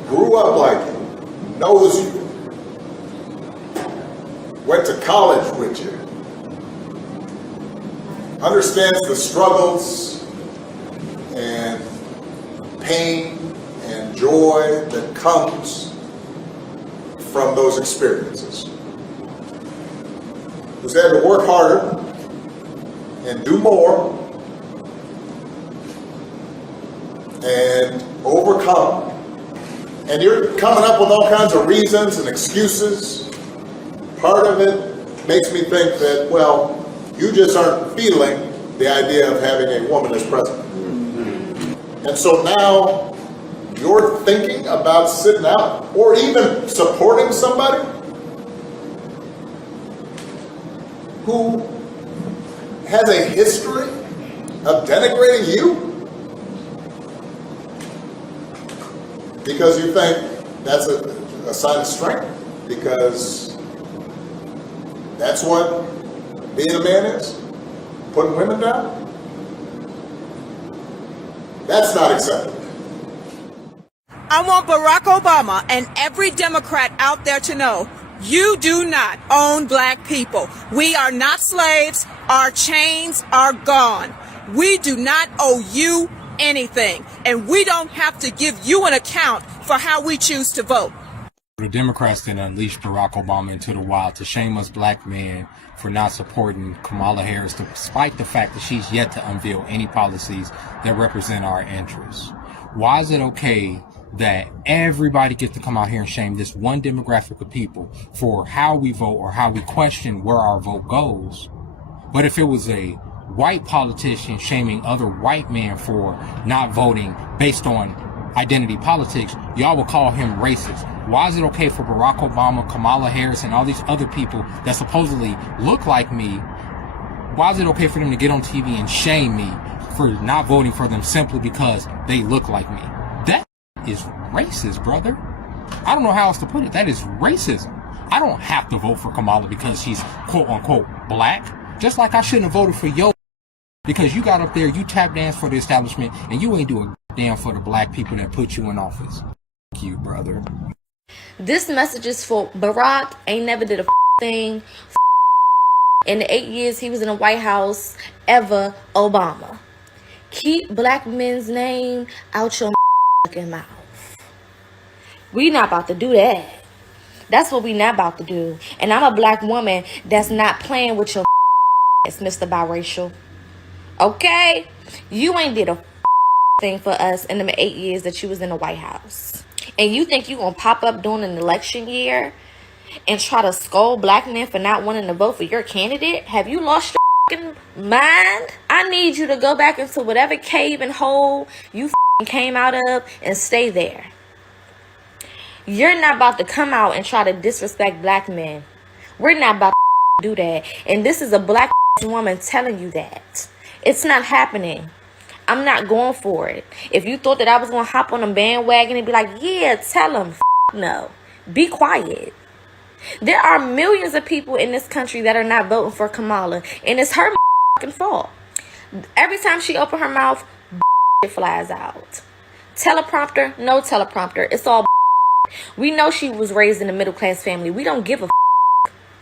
grew up like you, knows you, went to college with you, understands the struggles and pain and joy that comes from those experiences, who's had to work harder and do more and overcome. And you're coming up with all kinds of reasons and excuses. Part of it makes me think that, well, you just aren't feeling the idea of having a woman as president. And so now you're thinking about sitting out or even supporting somebody who has a history of denigrating you because you think that's a sign of strength, because that's what being a man is, putting women down. That's not acceptable. I want Barack Obama and every Democrat out there to know, you do not own black people. We are not slaves. Our chains are gone. We do not owe you anything, and we don't have to give you an account for how we choose to vote. The Democrats then unleashed Barack Obama into the wild to shame us black men for not supporting Kamala Harris, despite the fact that she's yet to unveil any policies that represent our interests. Why is it okay that everybody gets to come out here and shame this one demographic of people for how we vote or how we question where our vote goes? But if it was a white politician shaming other white men for not voting based on identity politics, y'all will call him racist. Why is it okay for Barack Obama, Kamala Harris, and all these other people that supposedly look like me, why is it okay for them to get on TV and shame me for not voting for them simply because they look like me? That is racist, brother. I don't know how else to put it. That is racism. I don't have to vote for Kamala because she's quote unquote black, just like I shouldn't have voted for yo because you got up there, you tap dance for the establishment, and you ain't do a damn for the black people that put you in office. F you, brother. This message is for Barack. Ain't never did a thing in the 8 years he was in the White House ever. Obama, keep black men's name out your mouth. We not about to do that. That's what we not about to do. And I'm a black woman that's not playing with your ass, Mr. Biracial. Okay? You ain't did a thing for us in the 8 years that you was in the White House. And you think you gonna pop up during an election year and try to scold black men for not wanting to vote for your candidate? Have you lost your mind? I need you to go back into whatever cave and hole you came out of and stay there. You're not about to come out and try to disrespect black men. We're not about to do that. And this is a black woman telling you that. It's not happening. I'm not going for it. If you thought that I was going to hop on a bandwagon and be like, yeah, tell them, no. Be quiet. There are millions of people in this country that are not voting for Kamala, and it's her fault. Every time she opens her mouth, it flies out. Teleprompter, no teleprompter. It's all we know she was raised in a middle class family. We don't give a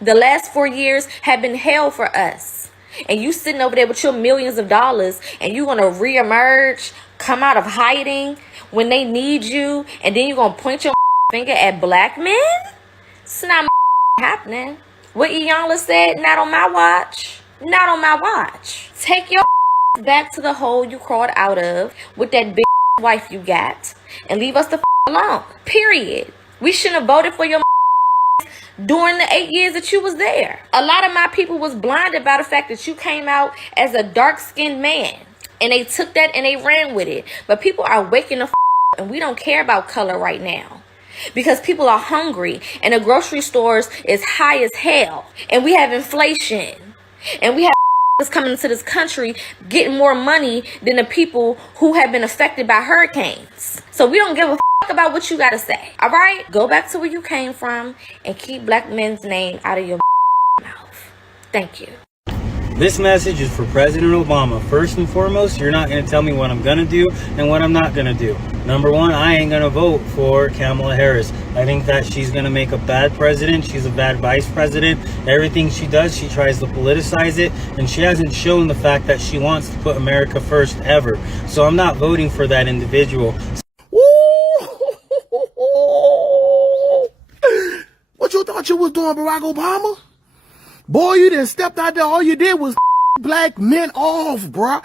The last 4 years have been hell for us. And you sitting over there with your millions of dollars and you gonna reemerge, come out of hiding when they need you, and then you're gonna point your finger at black men? It's not happening. What Iyanla said, not on my watch. Not on my watch. Take your back to the hole you crawled out of with that big wife you got and leave us the alone. Period. We shouldn't have voted for your during the 8 years that you was there. A lot of my people was blinded by the fact that you came out as a dark-skinned man, and they took that and they ran with it. But people are waking the and we don't care about color right now because people are hungry and the grocery stores is high as hell, and we have inflation, and we have coming into this country getting more money than the people who have been affected by hurricanes. So we don't give a about what you gotta say. All right, go back to where you came from and keep black men's name out of your mouth. Thank you. This message is for President Obama. First and foremost, you're not going to tell me what I'm going to do and what I'm not going to do. Number one, I ain't going to vote for Kamala Harris. I think that she's going to make a bad president. She's a bad vice president. Everything she does, she tries to politicize it, and she hasn't shown the fact that she wants to put America first ever. So I'm not voting for that individual. What you thought you was doing, Barack Obama? Boy, you done stepped out there. All you did was black men off, bruh.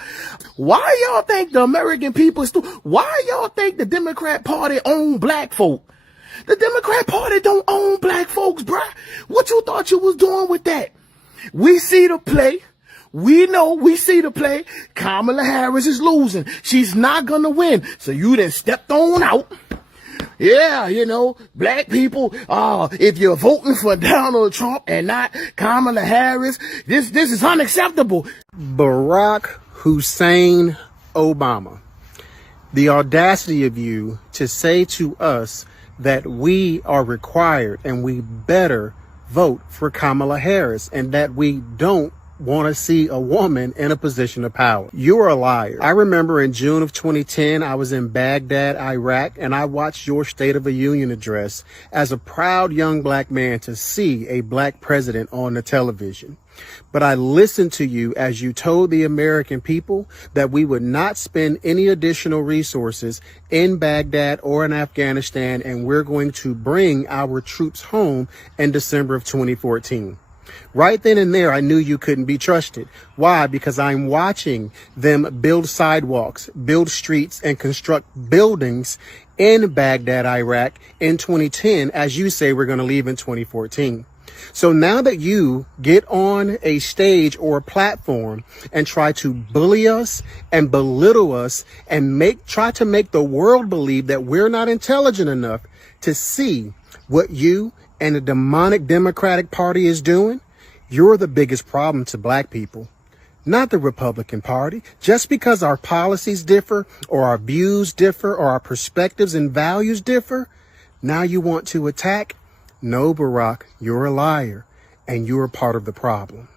Why y'all think the American people why y'all think the Democrat Party own black folk? The Democrat Party don't own black folks, bruh. What you thought you was doing with that? We see the play. We know, we see the play. Kamala Harris is losing. She's not gonna win. So you done stepped on out. Yeah, you know, black people, if you're voting for Donald Trump and not Kamala Harris, this is unacceptable. Barack Hussein Obama, the audacity of you to say to us that we are required and we better vote for Kamala Harris and that we don't want to see a woman in a position of power. You're a liar. I remember in June of 2010, I was in Baghdad, Iraq, and I watched your State of the Union address as a proud young black man to see a black president on the television. But I listened to you as you told the American people that we would not spend any additional resources in Baghdad or in Afghanistan, and we're going to bring our troops home in December of 2014. Right then and there, I knew you couldn't be trusted. Why? Because I'm watching them build sidewalks, build streets, and construct buildings in Baghdad, Iraq in 2010, as you say we're going to leave in 2014. So now that you get on a stage or a platform and try to bully us and belittle us and try to make the world believe that we're not intelligent enough to see what you and the demonic Democratic Party is doing, you're the biggest problem to black people, not the Republican Party. Just because our policies differ or our views differ or our perspectives and values differ, now you want to attack? No, Barack, you're a liar and you're part of the problem.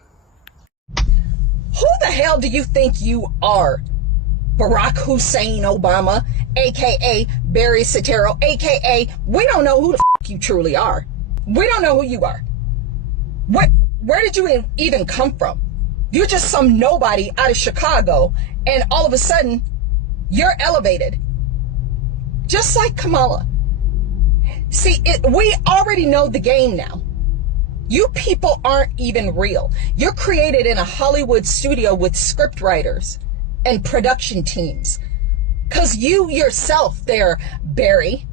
Who the hell do you think you are? Barack Hussein Obama, a.k.a. Barry Soetoro, a.k.a. we don't know who the f*** you truly are. We don't know who you are. Where did you even come from? You're just some nobody out of Chicago, and all of a sudden, you're elevated. Just like Kamala. See, we already know the game now. You people aren't even real. You're created in a Hollywood studio with script writers and production teams. Because you yourself there, Barry,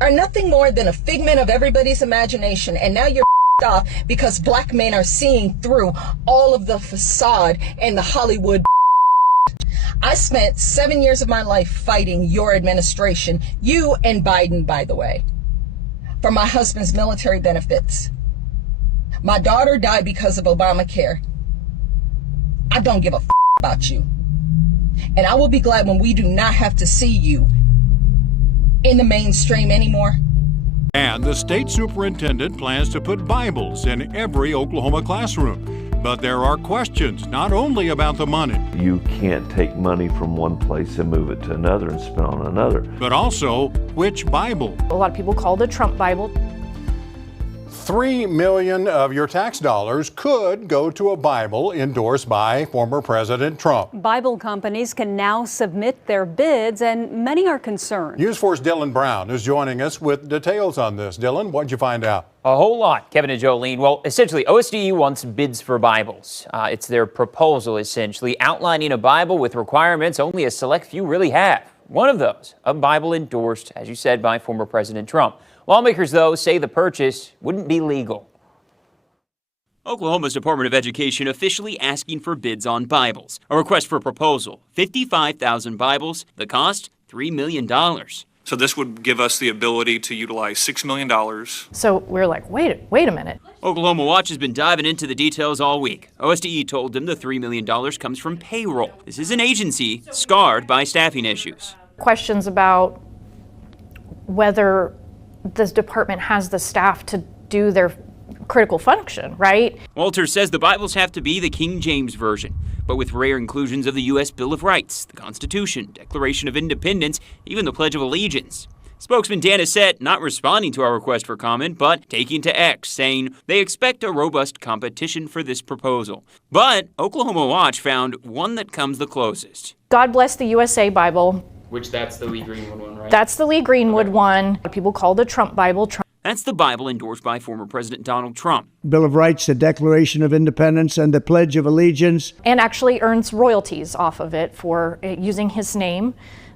are nothing more than a figment of everybody's imagination, and now you're off because black men are seeing through all of the facade and the Hollywood. I spent 7 years of my life fighting your administration, you and Biden, by the way, for my husband's military benefits. My daughter died because of Obamacare. I don't give a about you. And I will be glad when we do not have to see you in the mainstream anymore. And the state superintendent plans to put Bibles in every Oklahoma classroom. But there are questions, not only about the money. You can't take money from one place and move it to another and spend on another. But also, which Bible? A lot of people call the Trump Bible. $3 million of your tax dollars could go to a Bible endorsed by former President Trump. Bible companies can now submit their bids, and many are concerned. News 4's Dylan Brown is joining us with details on this. Dylan, what did you find out? A whole lot, Kevin and Jolene. Well, essentially, OSDE wants bids for Bibles. It's their proposal, essentially, outlining a Bible with requirements only a select few really have. One of those, a Bible endorsed, as you said, by former President Trump. Lawmakers, though, say the purchase wouldn't be legal. Oklahoma's Department of Education officially asking for bids on Bibles. A request for proposal, 55,000 Bibles. The cost, $3 million. So this would give us the ability to utilize $6 million. So we're like, wait a minute. Oklahoma Watch has been diving into the details all week. OSDE told them the $3 million comes from payroll. This is an agency scarred by staffing issues. Questions about whether this department has the staff to do their critical function, right? Walters says the Bibles have to be the King James Version, but with rare inclusions of the U.S. Bill of Rights, the Constitution, Declaration of Independence, even the Pledge of Allegiance. Spokesman Dan Assett not responding to our request for comment, but taking to X, saying they expect a robust competition for this proposal. But Oklahoma Watch found one that comes the closest. God Bless the USA Bible. Which that's the Lee Greenwood one, right? That's the Lee Greenwood one. People call the Trump Bible. That's the Bible endorsed by former President Donald Trump. Bill of Rights, the Declaration of Independence, and the Pledge of Allegiance. And actually earns royalties off of it for using his name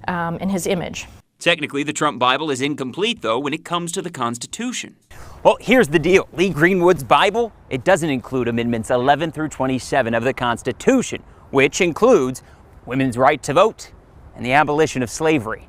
and his image. Technically, the Trump Bible is incomplete, though, when it comes to the Constitution. Well, here's the deal. Lee Greenwood's Bible, it doesn't include Amendments 11 through 27 of the Constitution, which includes women's right to vote and the abolition of slavery.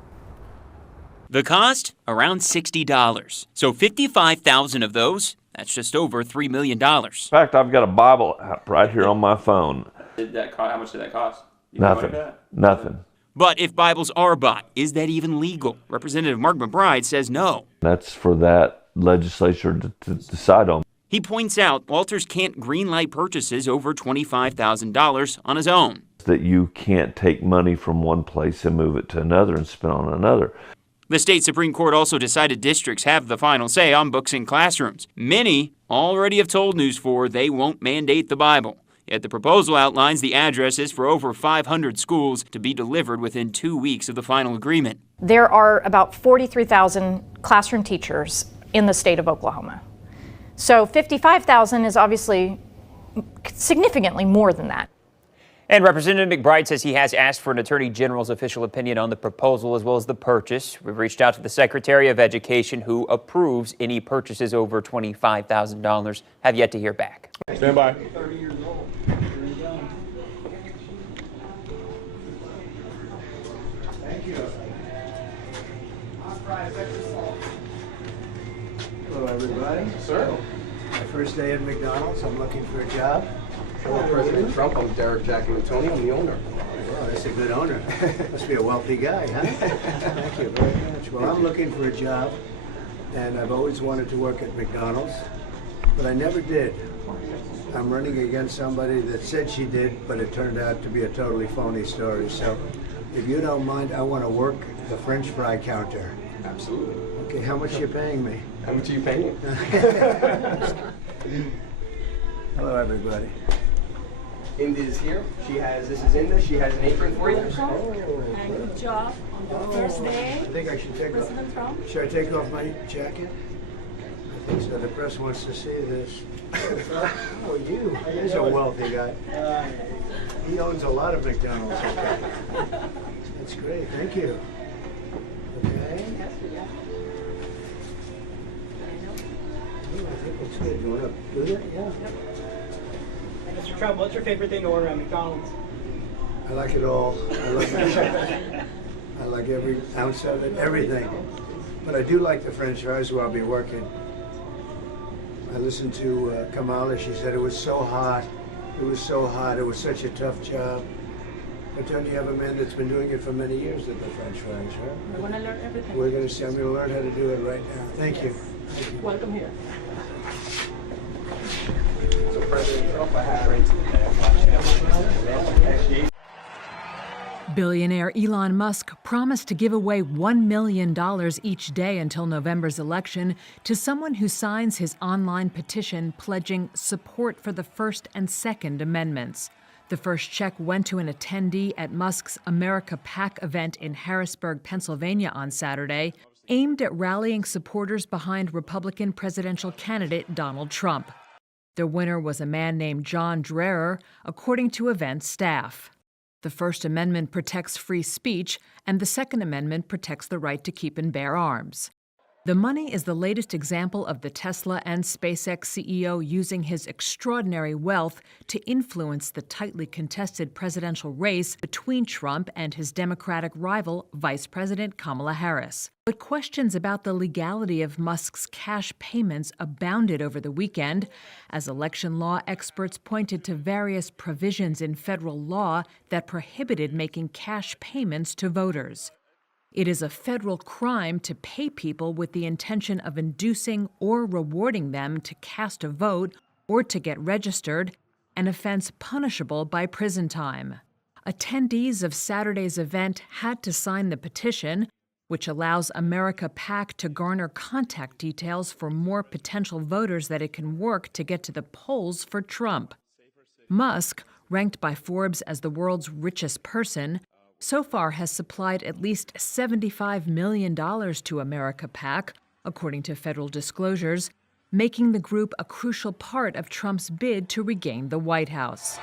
The cost? Around $60. So 55,000 of those, that's just over $3 million. In fact, I've got a Bible app right here on my phone. How much did that cost? Nothing. But if Bibles are bought, is that even legal? Representative Mark McBride says no. That's for that legislature to decide on. He points out Walters can't greenlight purchases over $25,000 on his own. That you can't take money from one place and move it to another and spend on another. The state Supreme Court also decided districts have the final say on books in classrooms. Many already have told News 4 they won't mandate the Bible. Yet the proposal outlines the addresses for over 500 schools to be delivered within 2 weeks of the final agreement. There are about 43,000 classroom teachers in the state of Oklahoma. So 55,000 is obviously significantly more than that. And Representative McBride says he has asked for an Attorney General's official opinion on the proposal as well as the purchase. We've reached out to the Secretary of Education, who approves any purchases over $25,000. Have yet to hear back. Stand by. Thank you. Hello, everybody. Sir. My first day at McDonald's. I'm looking for a job. Hello, President Trump. I'm Derek Jack Antoni. I'm the owner. Well, that's a good owner. Must be a wealthy guy, huh? Thank you very much. Well, I'm looking for a job, and I've always wanted to work at McDonald's, but I never did. I'm running against somebody that said she did, but it turned out to be a totally phony story. So, if you don't mind, I want to work the French fry counter. Absolutely. Okay, how much are you paying me? How much are you paying? Hello, everybody. Inda is here. This is Inda. She has an apron for you. Good job on the first day. I think I should take off. Should I take off my jacket? I think so. The press wants to see this. Oh, you. He's a wealthy guy. He owns a lot of McDonald's. Okay. That's great. Thank you. Okay. Oh, I think it's good. You want to do that? Yeah. Mr. Trump, what's your favorite thing to order at McDonald's? I like it all. I like every ounce of it, everything. But I do like the French fries where I'll be working. I listened to Kamala. She said it was so hot. It was so hot. It was such a tough job. But don't you have a man that's been doing it for many years at the French fries, right? I want to learn everything. We're going to see. I'm going to learn how to do it right now. Thank you. Welcome here. So President Trump, I have Billionaire Elon Musk promised to give away $1 million each day until November's election to someone who signs his online petition pledging support for the First and Second Amendments. The first check went to an attendee at Musk's America PAC event in Harrisburg, Pennsylvania on Saturday, aimed at rallying supporters behind Republican presidential candidate Donald Trump. The winner was a man named John Dreher, according to event staff. The First Amendment protects free speech, and the Second Amendment protects the right to keep and bear arms. The money is the latest example of the Tesla and SpaceX CEO using his extraordinary wealth to influence the tightly contested presidential race between Trump and his Democratic rival, Vice President Kamala Harris. But questions about the legality of Musk's cash payments abounded over the weekend, as election law experts pointed to various provisions in federal law that prohibited making cash payments to voters. It is a federal crime to pay people with the intention of inducing or rewarding them to cast a vote or to get registered, an offense punishable by prison time. Attendees of Saturday's event had to sign the petition, which allows America PAC to garner contact details for more potential voters that it can work to get to the polls for Trump. Musk, ranked by Forbes as the world's richest person, so far has supplied at least $75 million to America PAC, according to federal disclosures, making the group a crucial part of Trump's bid to regain the White House.